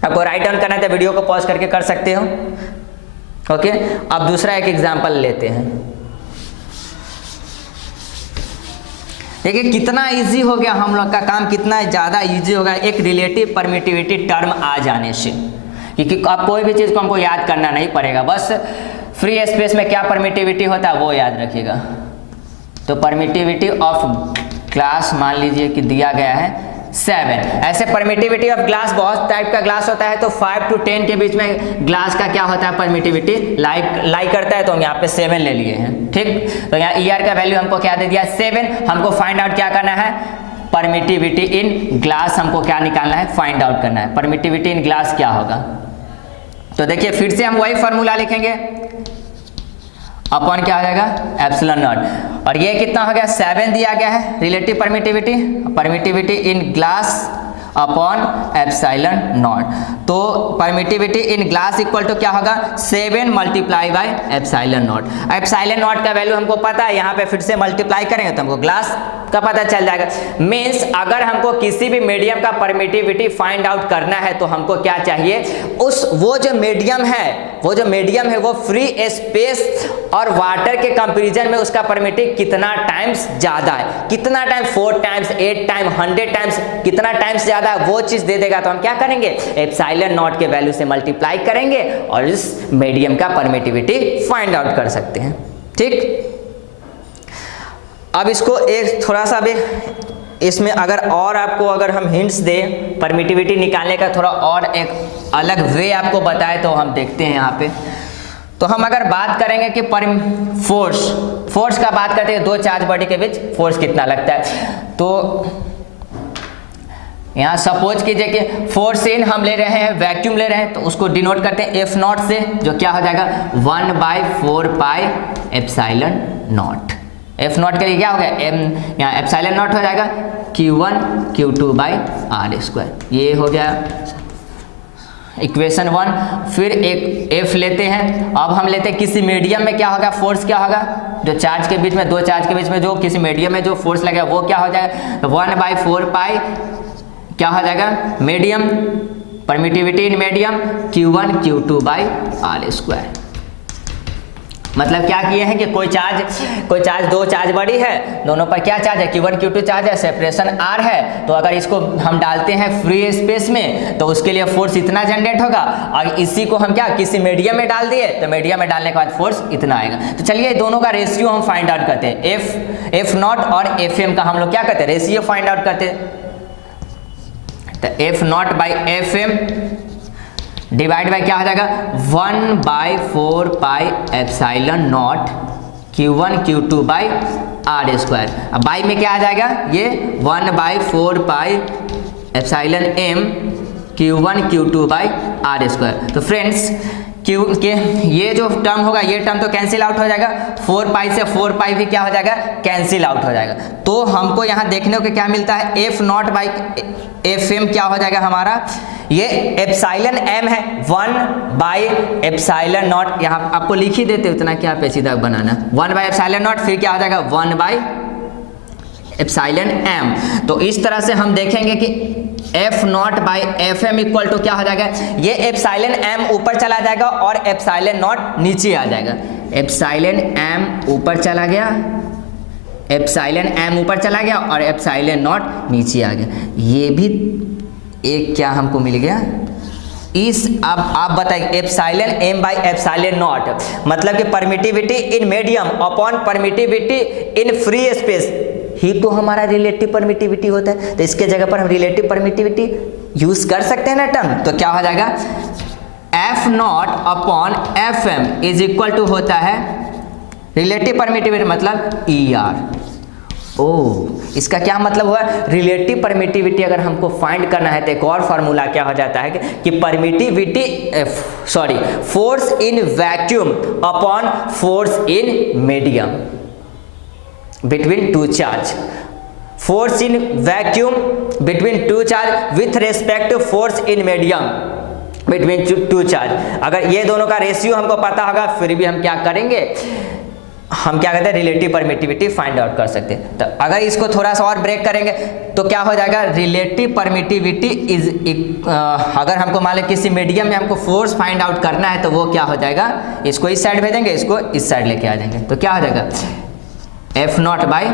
आपको राइट डाउन करना है तो वीडियो को पॉज करके कर सकते हो। ओके, अब दूसरा एक एग्जांपल लेते हैं। देखिए कितना इजी हो गया, हम लोग का काम कितना ज़्यादा इजी होगा एक रिलेटिव परमिटिविटी टर्म आ जाने से, क्योंकि आप कोई भी चीज़ को हमको याद करना नहीं पड़ेगा, बस फ्री स्पेस में क्या परमिटिविटी होता है वो याद रखिएगा। तो परमिटिविटी ऑफ ग्लास मान लीजिए कि दिया गया है 7। ऐसे परमिटिविटी ऑफ ग्लास बहुत टाइप का ग्लास होता है, तो 5 to 10 के बीच में ग्लास का क्या होता है परमिटिविटी लाइक करता है, तो हम यहाँ पे 7 ले लिए हैं। ठीक, तो यहाँ ER का वैल्यू हमको क्या दे दिया 7। हमको फाइंड आउट क्या करना है परमिटिविटी इन ग्लास हमको क्या निकालना है, फाइंड आउट करना है। परमिटिविटी इन ग्लास क्या होगा, तो देखिए फिर से हम वही फॉर्मूला लिखेंगे, अपॉन क्या हो जाएगा, एप्सिलॉन नॉट। और ये कितना हो गया, 7 दिया गया है relative permittivity, permittivity in glass upon epsilon naught. तो permittivity in glass equal to क्या होगा, 7 multiply by epsilon naught. Epsilon naught का वैल्यू हमको पता है, यहाँ पे फिर से मल्टीप्लाई करेंगे तो हमको ग्लास का पता चल जाएगा। मीन्स अगर हमको किसी भी मीडियम का परमिटिविटी फाइंड आउट करना है तो हमको क्या चाहिए, वो जो मीडियम है वो फ्री स्पेस और वाटर के कंपैरिजन में उसका परमिटिव कितना टाइम्स ज्यादा है, कितना टाइम, 4 टाइम्स, 8 टाइम, 100 टाइम्स, कितना टाइम्स ज्यादा है वो चीज दे देगा। तो हम क्या करेंगे, एप्सिलॉन नॉट के वैल्यू से मल्टीप्लाई करेंगे और इस मीडियम का परमिटिविटी फाइंड आउट कर सकते हैं। ठीक, अब इसको एक थोड़ा सा भी इसमें अगर हम हिंट्स दें परमिटिविटी निकालने का, थोड़ा और एक अलग वे आपको बताए तो हम देखते हैं यहाँ पे। तो हम अगर बात करेंगे कि फोर्स का बात करते हैं, दो चार्ज बॉडी के बीच फोर्स कितना लगता है, तो यहाँ सपोज कीजिए कि फोर्स इन हम ले रहे हैं, वैक्यूम ले रहे हैं, तो उसको डिनोट करते हैं एफ नॉट से, जो क्या हो जाएगा 1/4 pi epsilon not. F not के लिए क्या हो गया, यहाँ एप्सिलॉन नॉट हो जाएगा Q1 Q2 by R square. ये हो गया इक्वेशन 1। फिर एक एफ लेते हैं, अब हम लेते हैं किसी मीडियम में क्या होगा, फोर्स क्या होगा, जो चार्ज के बीच में, दो चार्ज के बीच में जो किसी मीडियम में जो फोर्स लगेगा वो क्या हो जाएगा, तो 1/4 पाई क्या हो जाएगा, medium permittivity in medium Q1 Q2 by R square. मतलब क्या किए हैं कि कोई चार्ज दो चार्ज बड़ी है, दोनों पर क्या चार्ज है, Q1 Q2 चार्ज है, सेपरेशन R है, तो अगर इसको हम डालते हैं फ्री स्पेस में तो उसके लिए फोर्स इतना जनरेट होगा, और इसी को हम क्या किसी मीडियम में डाल दिए तो मीडियम में डालने के बाद फोर्स इतना आएगा। तो चलिए दोनों का रेशियो हम फाइंड आउट करते हैं, एफ नॉट और एफ एम का हम लोग क्या करते हैं, रेशियो फाइंड आउट करते हैं। तो F naught by F M divide by क्या हो जाएगा 1/4 pi epsilon naught Q1 Q2 by R square. अब बाई में क्या आ जाएगा, ये 1/4 pi epsilon M Q1 Q2 by R square. तो फ्रेंड्स क्यू के ये जो टर्म होगा, ये टर्म तो कैंसिल आउट हो जाएगा, 4 पाई से 4 पाई भी क्या हो जाएगा, कैंसिल आउट हो जाएगा। तो हमको यहाँ देखने को क्या मिलता है, F naught by F M क्या हो जाएगा हमारा, ये एप्सिलॉन एम है 1/एप्सिलॉन नॉट, यहाँ आपको लिख ही देते उतना क्या पेचीदा बनाना, 1/एप्सिलॉन नॉट, फिर क्या हो जाएगा 1/एप्सिलॉन एम। तो इस तरह से हम देखेंगे कि F naught by F M equal to क्या हो जाएगा, ये एप्सिलॉन एम ऊपर चला जाएगा और एप्सिलॉन नॉट नीचे आ जाएगा। एप्सिलॉन एम ऊपर चला गया, एप्सिलॉन एम ऊपर चला गया और एप्सिलॉन नॉट नीचे आ गया। ये भी एक क्या हमको मिल गया, इस अब आप बताइए epsilon M by epsilon naught मतलब कि permittivity in medium upon permittivity in free space ही तो हमारा रिलेटिव परमिटिविटी होता है। तो इसके जगह पर हम रिलेटिव परमिटिविटी यूज कर सकते हैं ना टर्म, तो क्या हो जाएगा F naught upon F M is equal to होता है रिलेटिव परमिटिविटी मतलब ई आर। इसका क्या मतलब हुआ, रिलेटिव परमिटिविटी अगर हमको फाइंड करना है तो एक और फार्मूला क्या हो जाता है कि permittivity force in vacuum upon force in medium between two charge, force in vacuum between two charge with respect to force in medium between two charge. अगर ये दोनों का रेशियो हमको पता होगा फिर भी हम क्या करेंगे, हम क्या कहते हैं रिलेटिव परमिटिविटी फाइंड आउट कर सकते हैं। तो अगर इसको थोड़ा सा और ब्रेक करेंगे तो क्या हो जाएगा, रिलेटिव परमिटिविटी इज अगर हमको मान लो किसी मीडियम में हमको फोर्स फाइंड आउट करना है तो वो क्या हो जाएगा, इसको इस साइड भेजेंगे, इसको इस साइड लेके आ जाएंगे, तो क्या हो जाएगा F naught by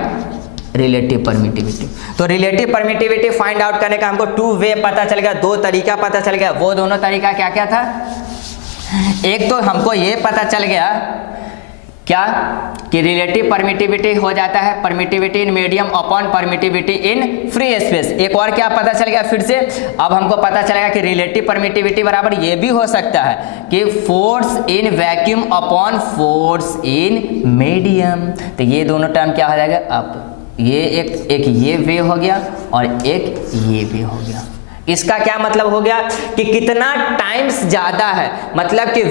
relative permittivity. तो रिलेटिव परमिटिविटी फाइंड आउट करने का हमको 2 वे पता चल गया, 2 तरीका पता चल गया। वो दोनों तरीका क्या क्या था, एक तो हमको ये पता चल गया क्या कि रिलेटिव परमिटिविटी हो जाता है permittivity in medium upon permittivity in free space. एक और क्या पता चल गया फिर से, अब हमको पता चलेगा कि रिलेटिव परमिटिविटी बराबर ये भी हो सकता है कि force in vacuum upon force in medium. तो ये दोनों टर्म क्या हो जाएगा, अब ये एक ये वे हो गया और एक ये वे हो गया। इसका क्या मतलब हो गया कि कितना टाइम्स ज़्यादा है, मतलब कि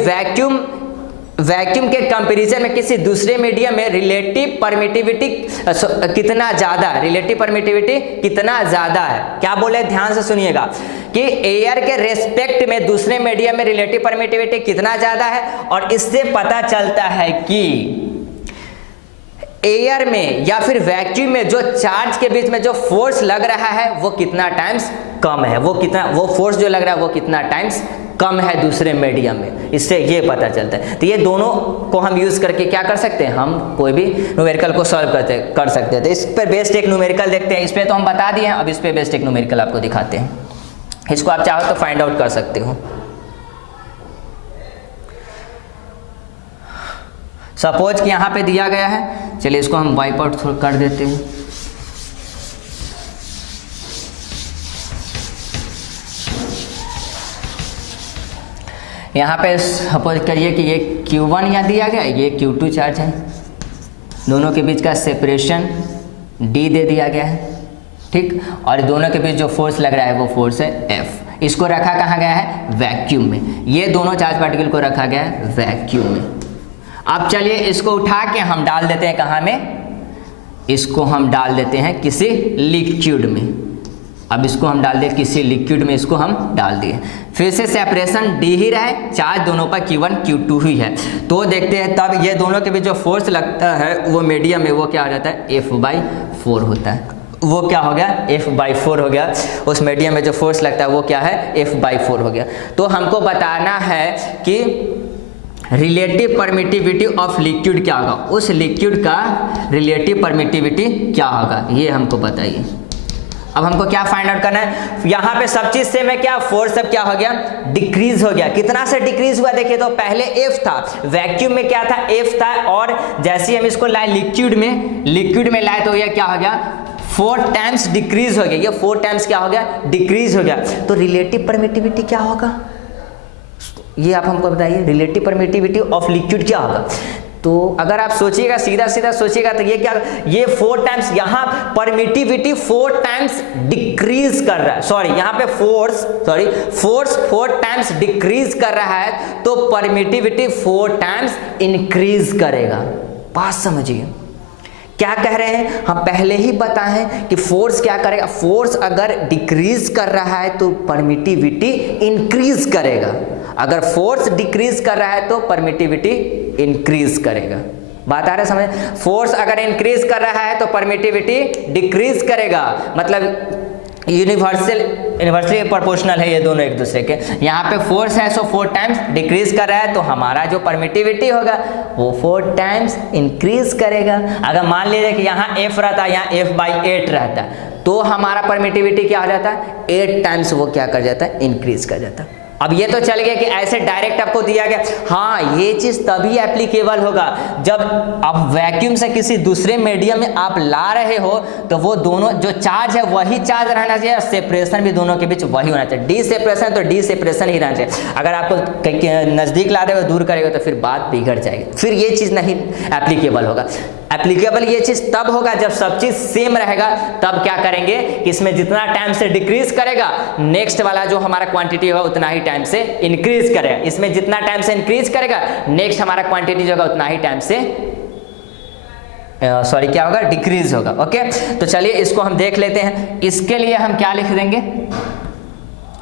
वैक्यूम के कंपैरिजन में किसी दूसरे मीडियम में रिलेटिव परमिटिविटी कितना ज़्यादा है, रिलेटिव परमिटिविटी कितना ज़्यादा है। क्या बोले, ध्यान से सुनिएगा कि एयर के रेस्पेक्ट में दूसरे मीडियम में रिलेटिव परमिटिविटी कितना ज़्यादा है, और इससे पता चलता है कि एयर में या फिर वैक्यूम में जो चार्ज के बीच में जो फोर्स लग रहा है वो कितना टाइम्स कम है, वो फोर्स जो लग रहा है वो कितना टाइम्स कम है दूसरे मीडियम में। इससे ये पता चलता है। तो ये दोनों को हम यूज करके क्या कर सकते हैं, हम कोई भी न्यूमेरिकल को सॉल्व कर सकते हैं। तो इस पर बेस्ड एक न्यूमेरिकल देखते हैं। इस पर तो हम बता दिए हैं, अब इस पर बेस्ड एक न्यूमेरिकल आपको दिखाते हैं। इसको आप चाहो तो फाइंड आउट कर सकते हो। सपोज कि यहाँ पे दिया गया है, चलिए इसको हम वाइप आउट कर देते हैं। यहाँ पे सपोज करिए कि ये Q1 यहाँ दिया गया, ये Q2 चार्ज है, दोनों के बीच का सेपरेशन D दे दिया गया है, ठीक। और दोनों के बीच जो फोर्स लग रहा है वो फोर्स है F। इसको रखा कहाँ गया है, वैक्यूम में। ये दोनों चार्ज पार्टिकल को रखा गया है वैक्यूम में। अब चलिए इसको उठा के हम डाल देते हैं कहाँ में, इसको हम डाल देते हैं किसी लिक्विड में। अब इसको हम डाल दें किसी लिक्विड में, इसको हम डाल दिए। फिर से सेपरेशन D ही रहे, चार्ज दोनों पर Q1 Q2 ही है। तो देखते हैं तब ये दोनों के बीच जो फोर्स लगता है वो मीडियम में वो क्या हो जाता है, F/4 होता है। वो क्या हो गया, F/4 हो गया। उस मीडियम में जो फोर्स लगता है वो क्या है, F/4 हो गया। तो हमको बताना है कि रिलेटिव परमिटिविटी ऑफ लिक्विड क्या होगा, उस लिक्विड का रिलेटिव परमिटिविटी क्या होगा, ये हमको बताइए। अब हमको क्या फाइंड आउट करना है, यहाँ पे सब चीज सेम है, क्या फोर्स सब क्या हो गया, डिक्रीज हो गया। कितना से डिक्रीज हुआ देखिए, तो पहले F था, वैक्यूम में क्या था, F था, और जैसे हम इसको लाए लिक्विड में लाए तो ये क्या हो गया, 4 टाइम्स डिक्रीज हो गया। ये 4 टाइम्स क्या हो गया, डिक्रीज हो गया। तो रिलेटिव परमिटिविटी क्या होगा, ये आप हमको बताइए, रिलेटिव परमिटिविटी ऑफ लिक्विड क्या होगा। तो अगर आप सोचिएगा, सीधा सोचिएगा, तो ये क्या, ये 4 टाइम्स, यहाँ परमिटिविटी 4 टाइम्स डिक्रीज कर रहा है, सॉरी यहाँ पे फोर्स 4 टाइम्स डिक्रीज कर रहा है, तो परमिटिविटी 4 टाइम्स इंक्रीज करेगा। बात समझिए क्या कह रहे हैं, हम पहले ही बताएं कि फोर्स क्या करेगा, फोर्स अगर डिक्रीज कर रहा है तो परमिटिविटी इंक्रीज करेगा, अगर फोर्स डिक्रीज कर रहा है तो परमिटिविटी इंक्रीज करेगा। बात आ रहा है समझ, फोर्स अगर इंक्रीज कर रहा है तो परमिटिविटी डिक्रीज करेगा, मतलब यूनिवर्सली प्रोपोर्शनल है ये दोनों एक दूसरे के। यहाँ पे फोर्स है सो 4 टाइम्स डिक्रीज कर रहा है, तो हमारा जो परमिटिविटी होगा वो 4 टाइम्स इंक्रीज करेगा। अगर मान लीजिए कि यहाँ F रहता है, यहाँ F/8 रहता है, तो हमारा परमिटिविटी क्या हो जाता है, 8 टाइम्स वो क्या कर जाता है, इंक्रीज कर जाता है। अब ये तो चल गया कि ऐसे डायरेक्ट आपको दिया गया, हाँ ये चीज तभी एप्लीकेबल होगा जब आप वैक्यूम से किसी दूसरे मीडियम में आप ला रहे हो, तो वो दोनों जो चार्ज है वही चार्ज रहना चाहिए, और सेपरेशन भी दोनों के बीच वही होना चाहिए। डी सेपरेशन तो डी सेपरेशन ही रहना चाहिए। अगर आपको नजदीक ला देगा, दूर करेगा, तो फिर बात बिगड़ जाएगी, फिर ये चीज नहीं एप्लीकेबल होगा। एप्लीकेबल ये चीज तब होगा जब सब चीज सेम रहेगा, तब क्या करेंगे कि इसमें जितना टाइम से डिक्रीज करेगा, नेक्स्ट वाला जो हमारा क्वांटिटी होगा उतना ही टाइम से इंक्रीज करेगा। इसमें जितना टाइम से इंक्रीज करेगा, नेक्स्ट हमारा क्वांटिटी जो होगा उतना ही टाइम से क्या होगा, डिक्रीज होगा। ओके, तो चलिए इसको हम देख लेते हैं। इसके लिए हम क्या लिख देंगे,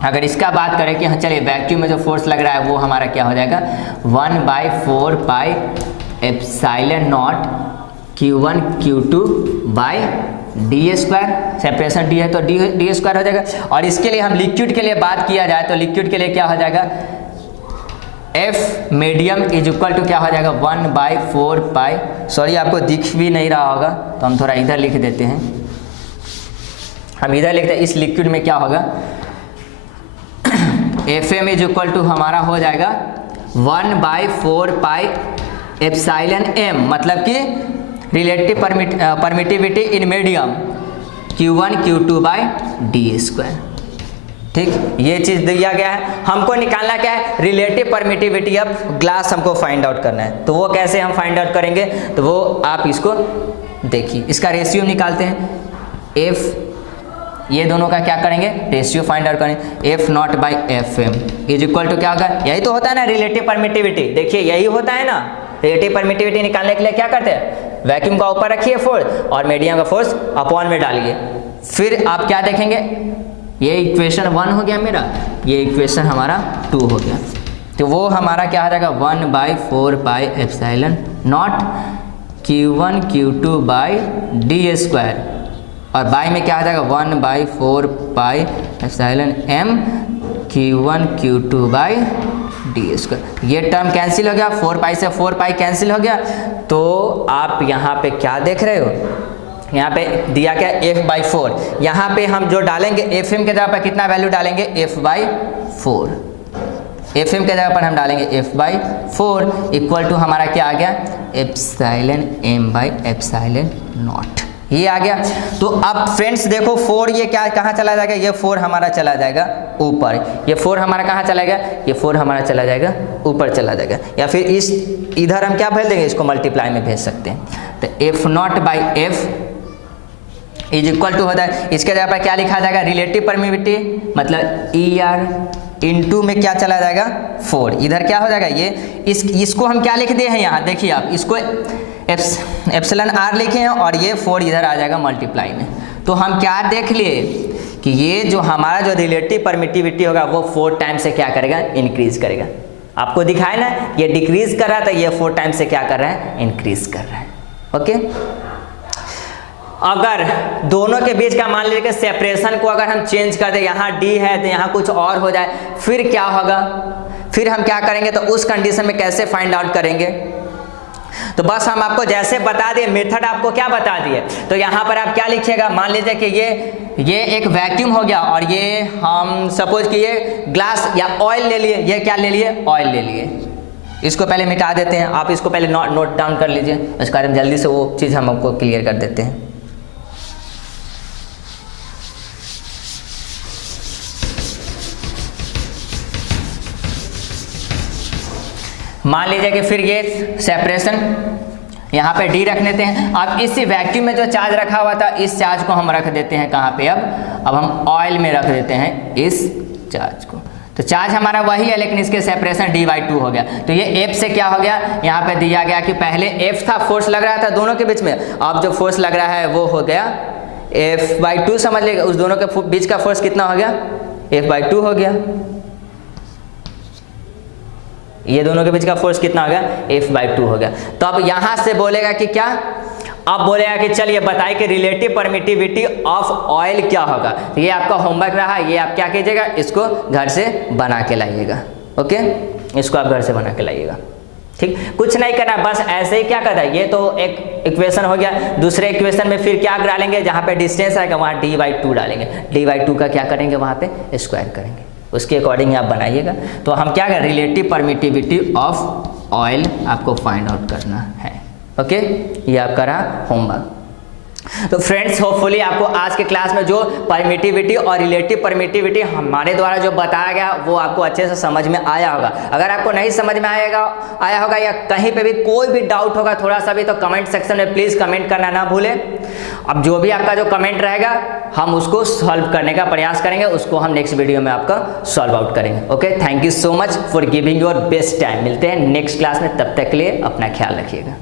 अगर इसका बात करें कि चलिए वैक्यूम में जो फोर्स लग रहा है वो हमारा क्या हो जाएगा, 1/4 pi epsilon naught Q1 Q2 by D square, separation D है तो डी स्क्वायर हो जाएगा। और इसके लिए हम लिक्विड के लिए बात किया जाए तो लिक्विड के लिए क्या हो जाएगा, F medium is equal to क्या हो जाएगा, 1/4 पाई, सॉरी आपको दिख भी नहीं रहा होगा तो हम थोड़ा इधर लिख देते हैं, हम इधर लिखते हैं। इस लिक्विड में क्या होगा, FM इज इक्वल टू हमारा हो जाएगा 1/4 पाई एप्सिलॉन m, मतलब कि relative permittivity in medium Q1 Q2 by D square. ठीक, ये चीज दिया गया है। हमको निकालना क्या है, रिलेटिव परमिटिविटी ऑफ ग्लास हमको फाइंड आउट करना है। तो वो कैसे हम फाइंड आउट करेंगे, तो वो आप इसको देखिए इसका रेशियो निकालते हैं, एफ, ये दोनों का क्या करेंगे, रेशियो फाइंड आउट करेंगे, F naught by F M is equal to क्या होगा, यही तो होता है ना रिलेटिव परमिटिविटी, देखिए यही होता है ना, रिलेटिव परमिटिविटी निकालने के लिए क्या करते हैं, वैक्यूम का ऊपर रखिए फोर्स और मीडियम का फोर्स अपॉन में डालिए, फिर आप क्या देखेंगे, ये इक्वेशन 1 हो गया मेरा, ये इक्वेशन हमारा 2 हो गया, तो वो हमारा क्या आ जाएगा 1/4 pi epsilon naught Q1 Q2 by D square, और बाई में क्या आ जाएगा 1/4 pi epsilon m Q1 Q2 by D square, ये टर्म कैंसिल हो गया, 4 पाई से 4 पाई कैंसिल हो गया, तो आप यहाँ पे क्या देख रहे हो, यहाँ पे दिया क्या f/4, यहाँ पे हम जो डालेंगे fm के जगह पर कितना वैल्यू डालेंगे f/4, fm के जगह पर हम डालेंगे f/4 इक्वल टू हमारा क्या आ गया epsilon m by epsilon not, ये आ गया। तो अब फ्रेंड्स देखो 4 ये क्या कहाँ चला जाएगा, ये 4 हमारा चला जाएगा ऊपर, ये 4 हमारा कहाँ चला गया, ये 4 हमारा चला जाएगा ऊपर चला जाएगा, या फिर इस इधर हम क्या भेज देंगे, इसको मल्टीप्लाई में भेज सकते हैं, तो F naught by F is equal to होता है, इसके जगह पर क्या लिखा जाएगा रिलेटिव परमिटिविटी, मतलब ई आर इनटू में क्या चला जाएगा 4, इधर क्या हो जाएगा ये इसको हम क्या लिख दिए हैं यहाँ देखिए आप, इसको एप्सिलॉन आर लिखे हैं और ये 4 इधर आ जाएगा मल्टीप्लाई में, तो हम क्या देख लिए कि ये जो हमारा जो रिलेटिव परमिटिविटी होगा वो 4 टाइम से क्या करेगा, इंक्रीज करेगा, आपको दिखाए ना ये डिक्रीज कर रहा था, ये 4 टाइम से क्या कर रहा है, इंक्रीज कर रहा है। ओके, अगर दोनों के बीच का मान लीजिए कि सेपरेशन को अगर हम चेंज कर दें, यहाँ डी है तो यहाँ कुछ और हो जाए, फिर क्या होगा, फिर हम क्या करेंगे, तो उस कंडीशन में कैसे फाइंड आउट करेंगे, तो बस हम आपको जैसे बता दिए, मेथड आपको क्या बता दिए, तो यहाँ पर आप क्या लिखिएगा, मान लीजिए कि ये एक वैक्यूम हो गया और ये हम सपोज कि ये ग्लास या ऑयल ले लिए, ये क्या ले लिए, ऑयल ले लिए, इसको पहले मिटा देते हैं, आप इसको पहले नोट डाउन कर लीजिए, उसके बाद जल्दी से वो चीज़ हम आपको क्लियर कर देते हैं। मान लीजिए कि फिर ये सेपरेशन यहाँ पे डी रख लेते हैं, अब इस वैक्यूम में जो चार्ज रखा हुआ था इस चार्ज को हम रख देते हैं कहाँ पे, अब हम ऑयल में रख देते हैं इस चार्ज को, तो चार्ज हमारा वही है लेकिन इसके सेपरेशन d/2 हो गया, तो ये F से क्या हो गया, यहाँ पे दिया गया कि पहले F था, फोर्स लग रहा था दोनों के बीच में, अब जो फोर्स लग रहा है वो हो गया F/2, समझ लीजिए उस दोनों के बीच का फोर्स कितना हो गया, F/2 हो गया, ये दोनों के बीच का फोर्स कितना हो गया, F/2 हो गया। तो अब यहाँ से बोलेगा कि क्या, अब बोलेगा कि चलिए बताइए कि रिलेटिव परमिटिविटी ऑफ ऑयल क्या होगा, तो ये आपका होमवर्क रहा, ये आप क्या कीजिएगा, इसको घर से बना के लाइएगा। ओके, इसको आप घर से बना के लाइएगा, ठीक, कुछ नहीं करना, बस ऐसे ही क्या करता है, ये तो एक इक्वेशन हो गया, दूसरे इक्वेशन में फिर क्या डालेंगे, जहाँ पे डिस्टेंस आएगा वहाँ d/2 डालेंगे, d/2 का क्या करेंगे, वहाँ पे स्क्वायर करेंगे, उसके अकॉर्डिंग आप बनाइएगा। तो हम क्या करें, रिलेटिव परमिटिविटी ऑफ ऑयल आपको फाइंड आउट करना है। ओके, ये आपका रहा होमवर्क। तो फ्रेंड्स होपफुली आपको आज के क्लास में जो परमिटिविटी और रिलेटिव परमिटिविटी हमारे द्वारा जो बताया गया वो आपको अच्छे से समझ में आया होगा। अगर आपको नहीं समझ में आया होगा या कहीं पे भी कोई भी डाउट होगा थोड़ा सा भी, तो कमेंट सेक्शन में प्लीज़ कमेंट करना ना भूलें। अब जो भी आपका जो कमेंट रहेगा हम उसको सॉल्व करने का प्रयास करेंगे, उसको हम नेक्स्ट वीडियो में आपका सॉल्व आउट करेंगे। Okay, thank you so much for giving your best time. मिलते हैं नेक्स्ट क्लास में, तब तक के लिए अपना ख्याल रखिएगा।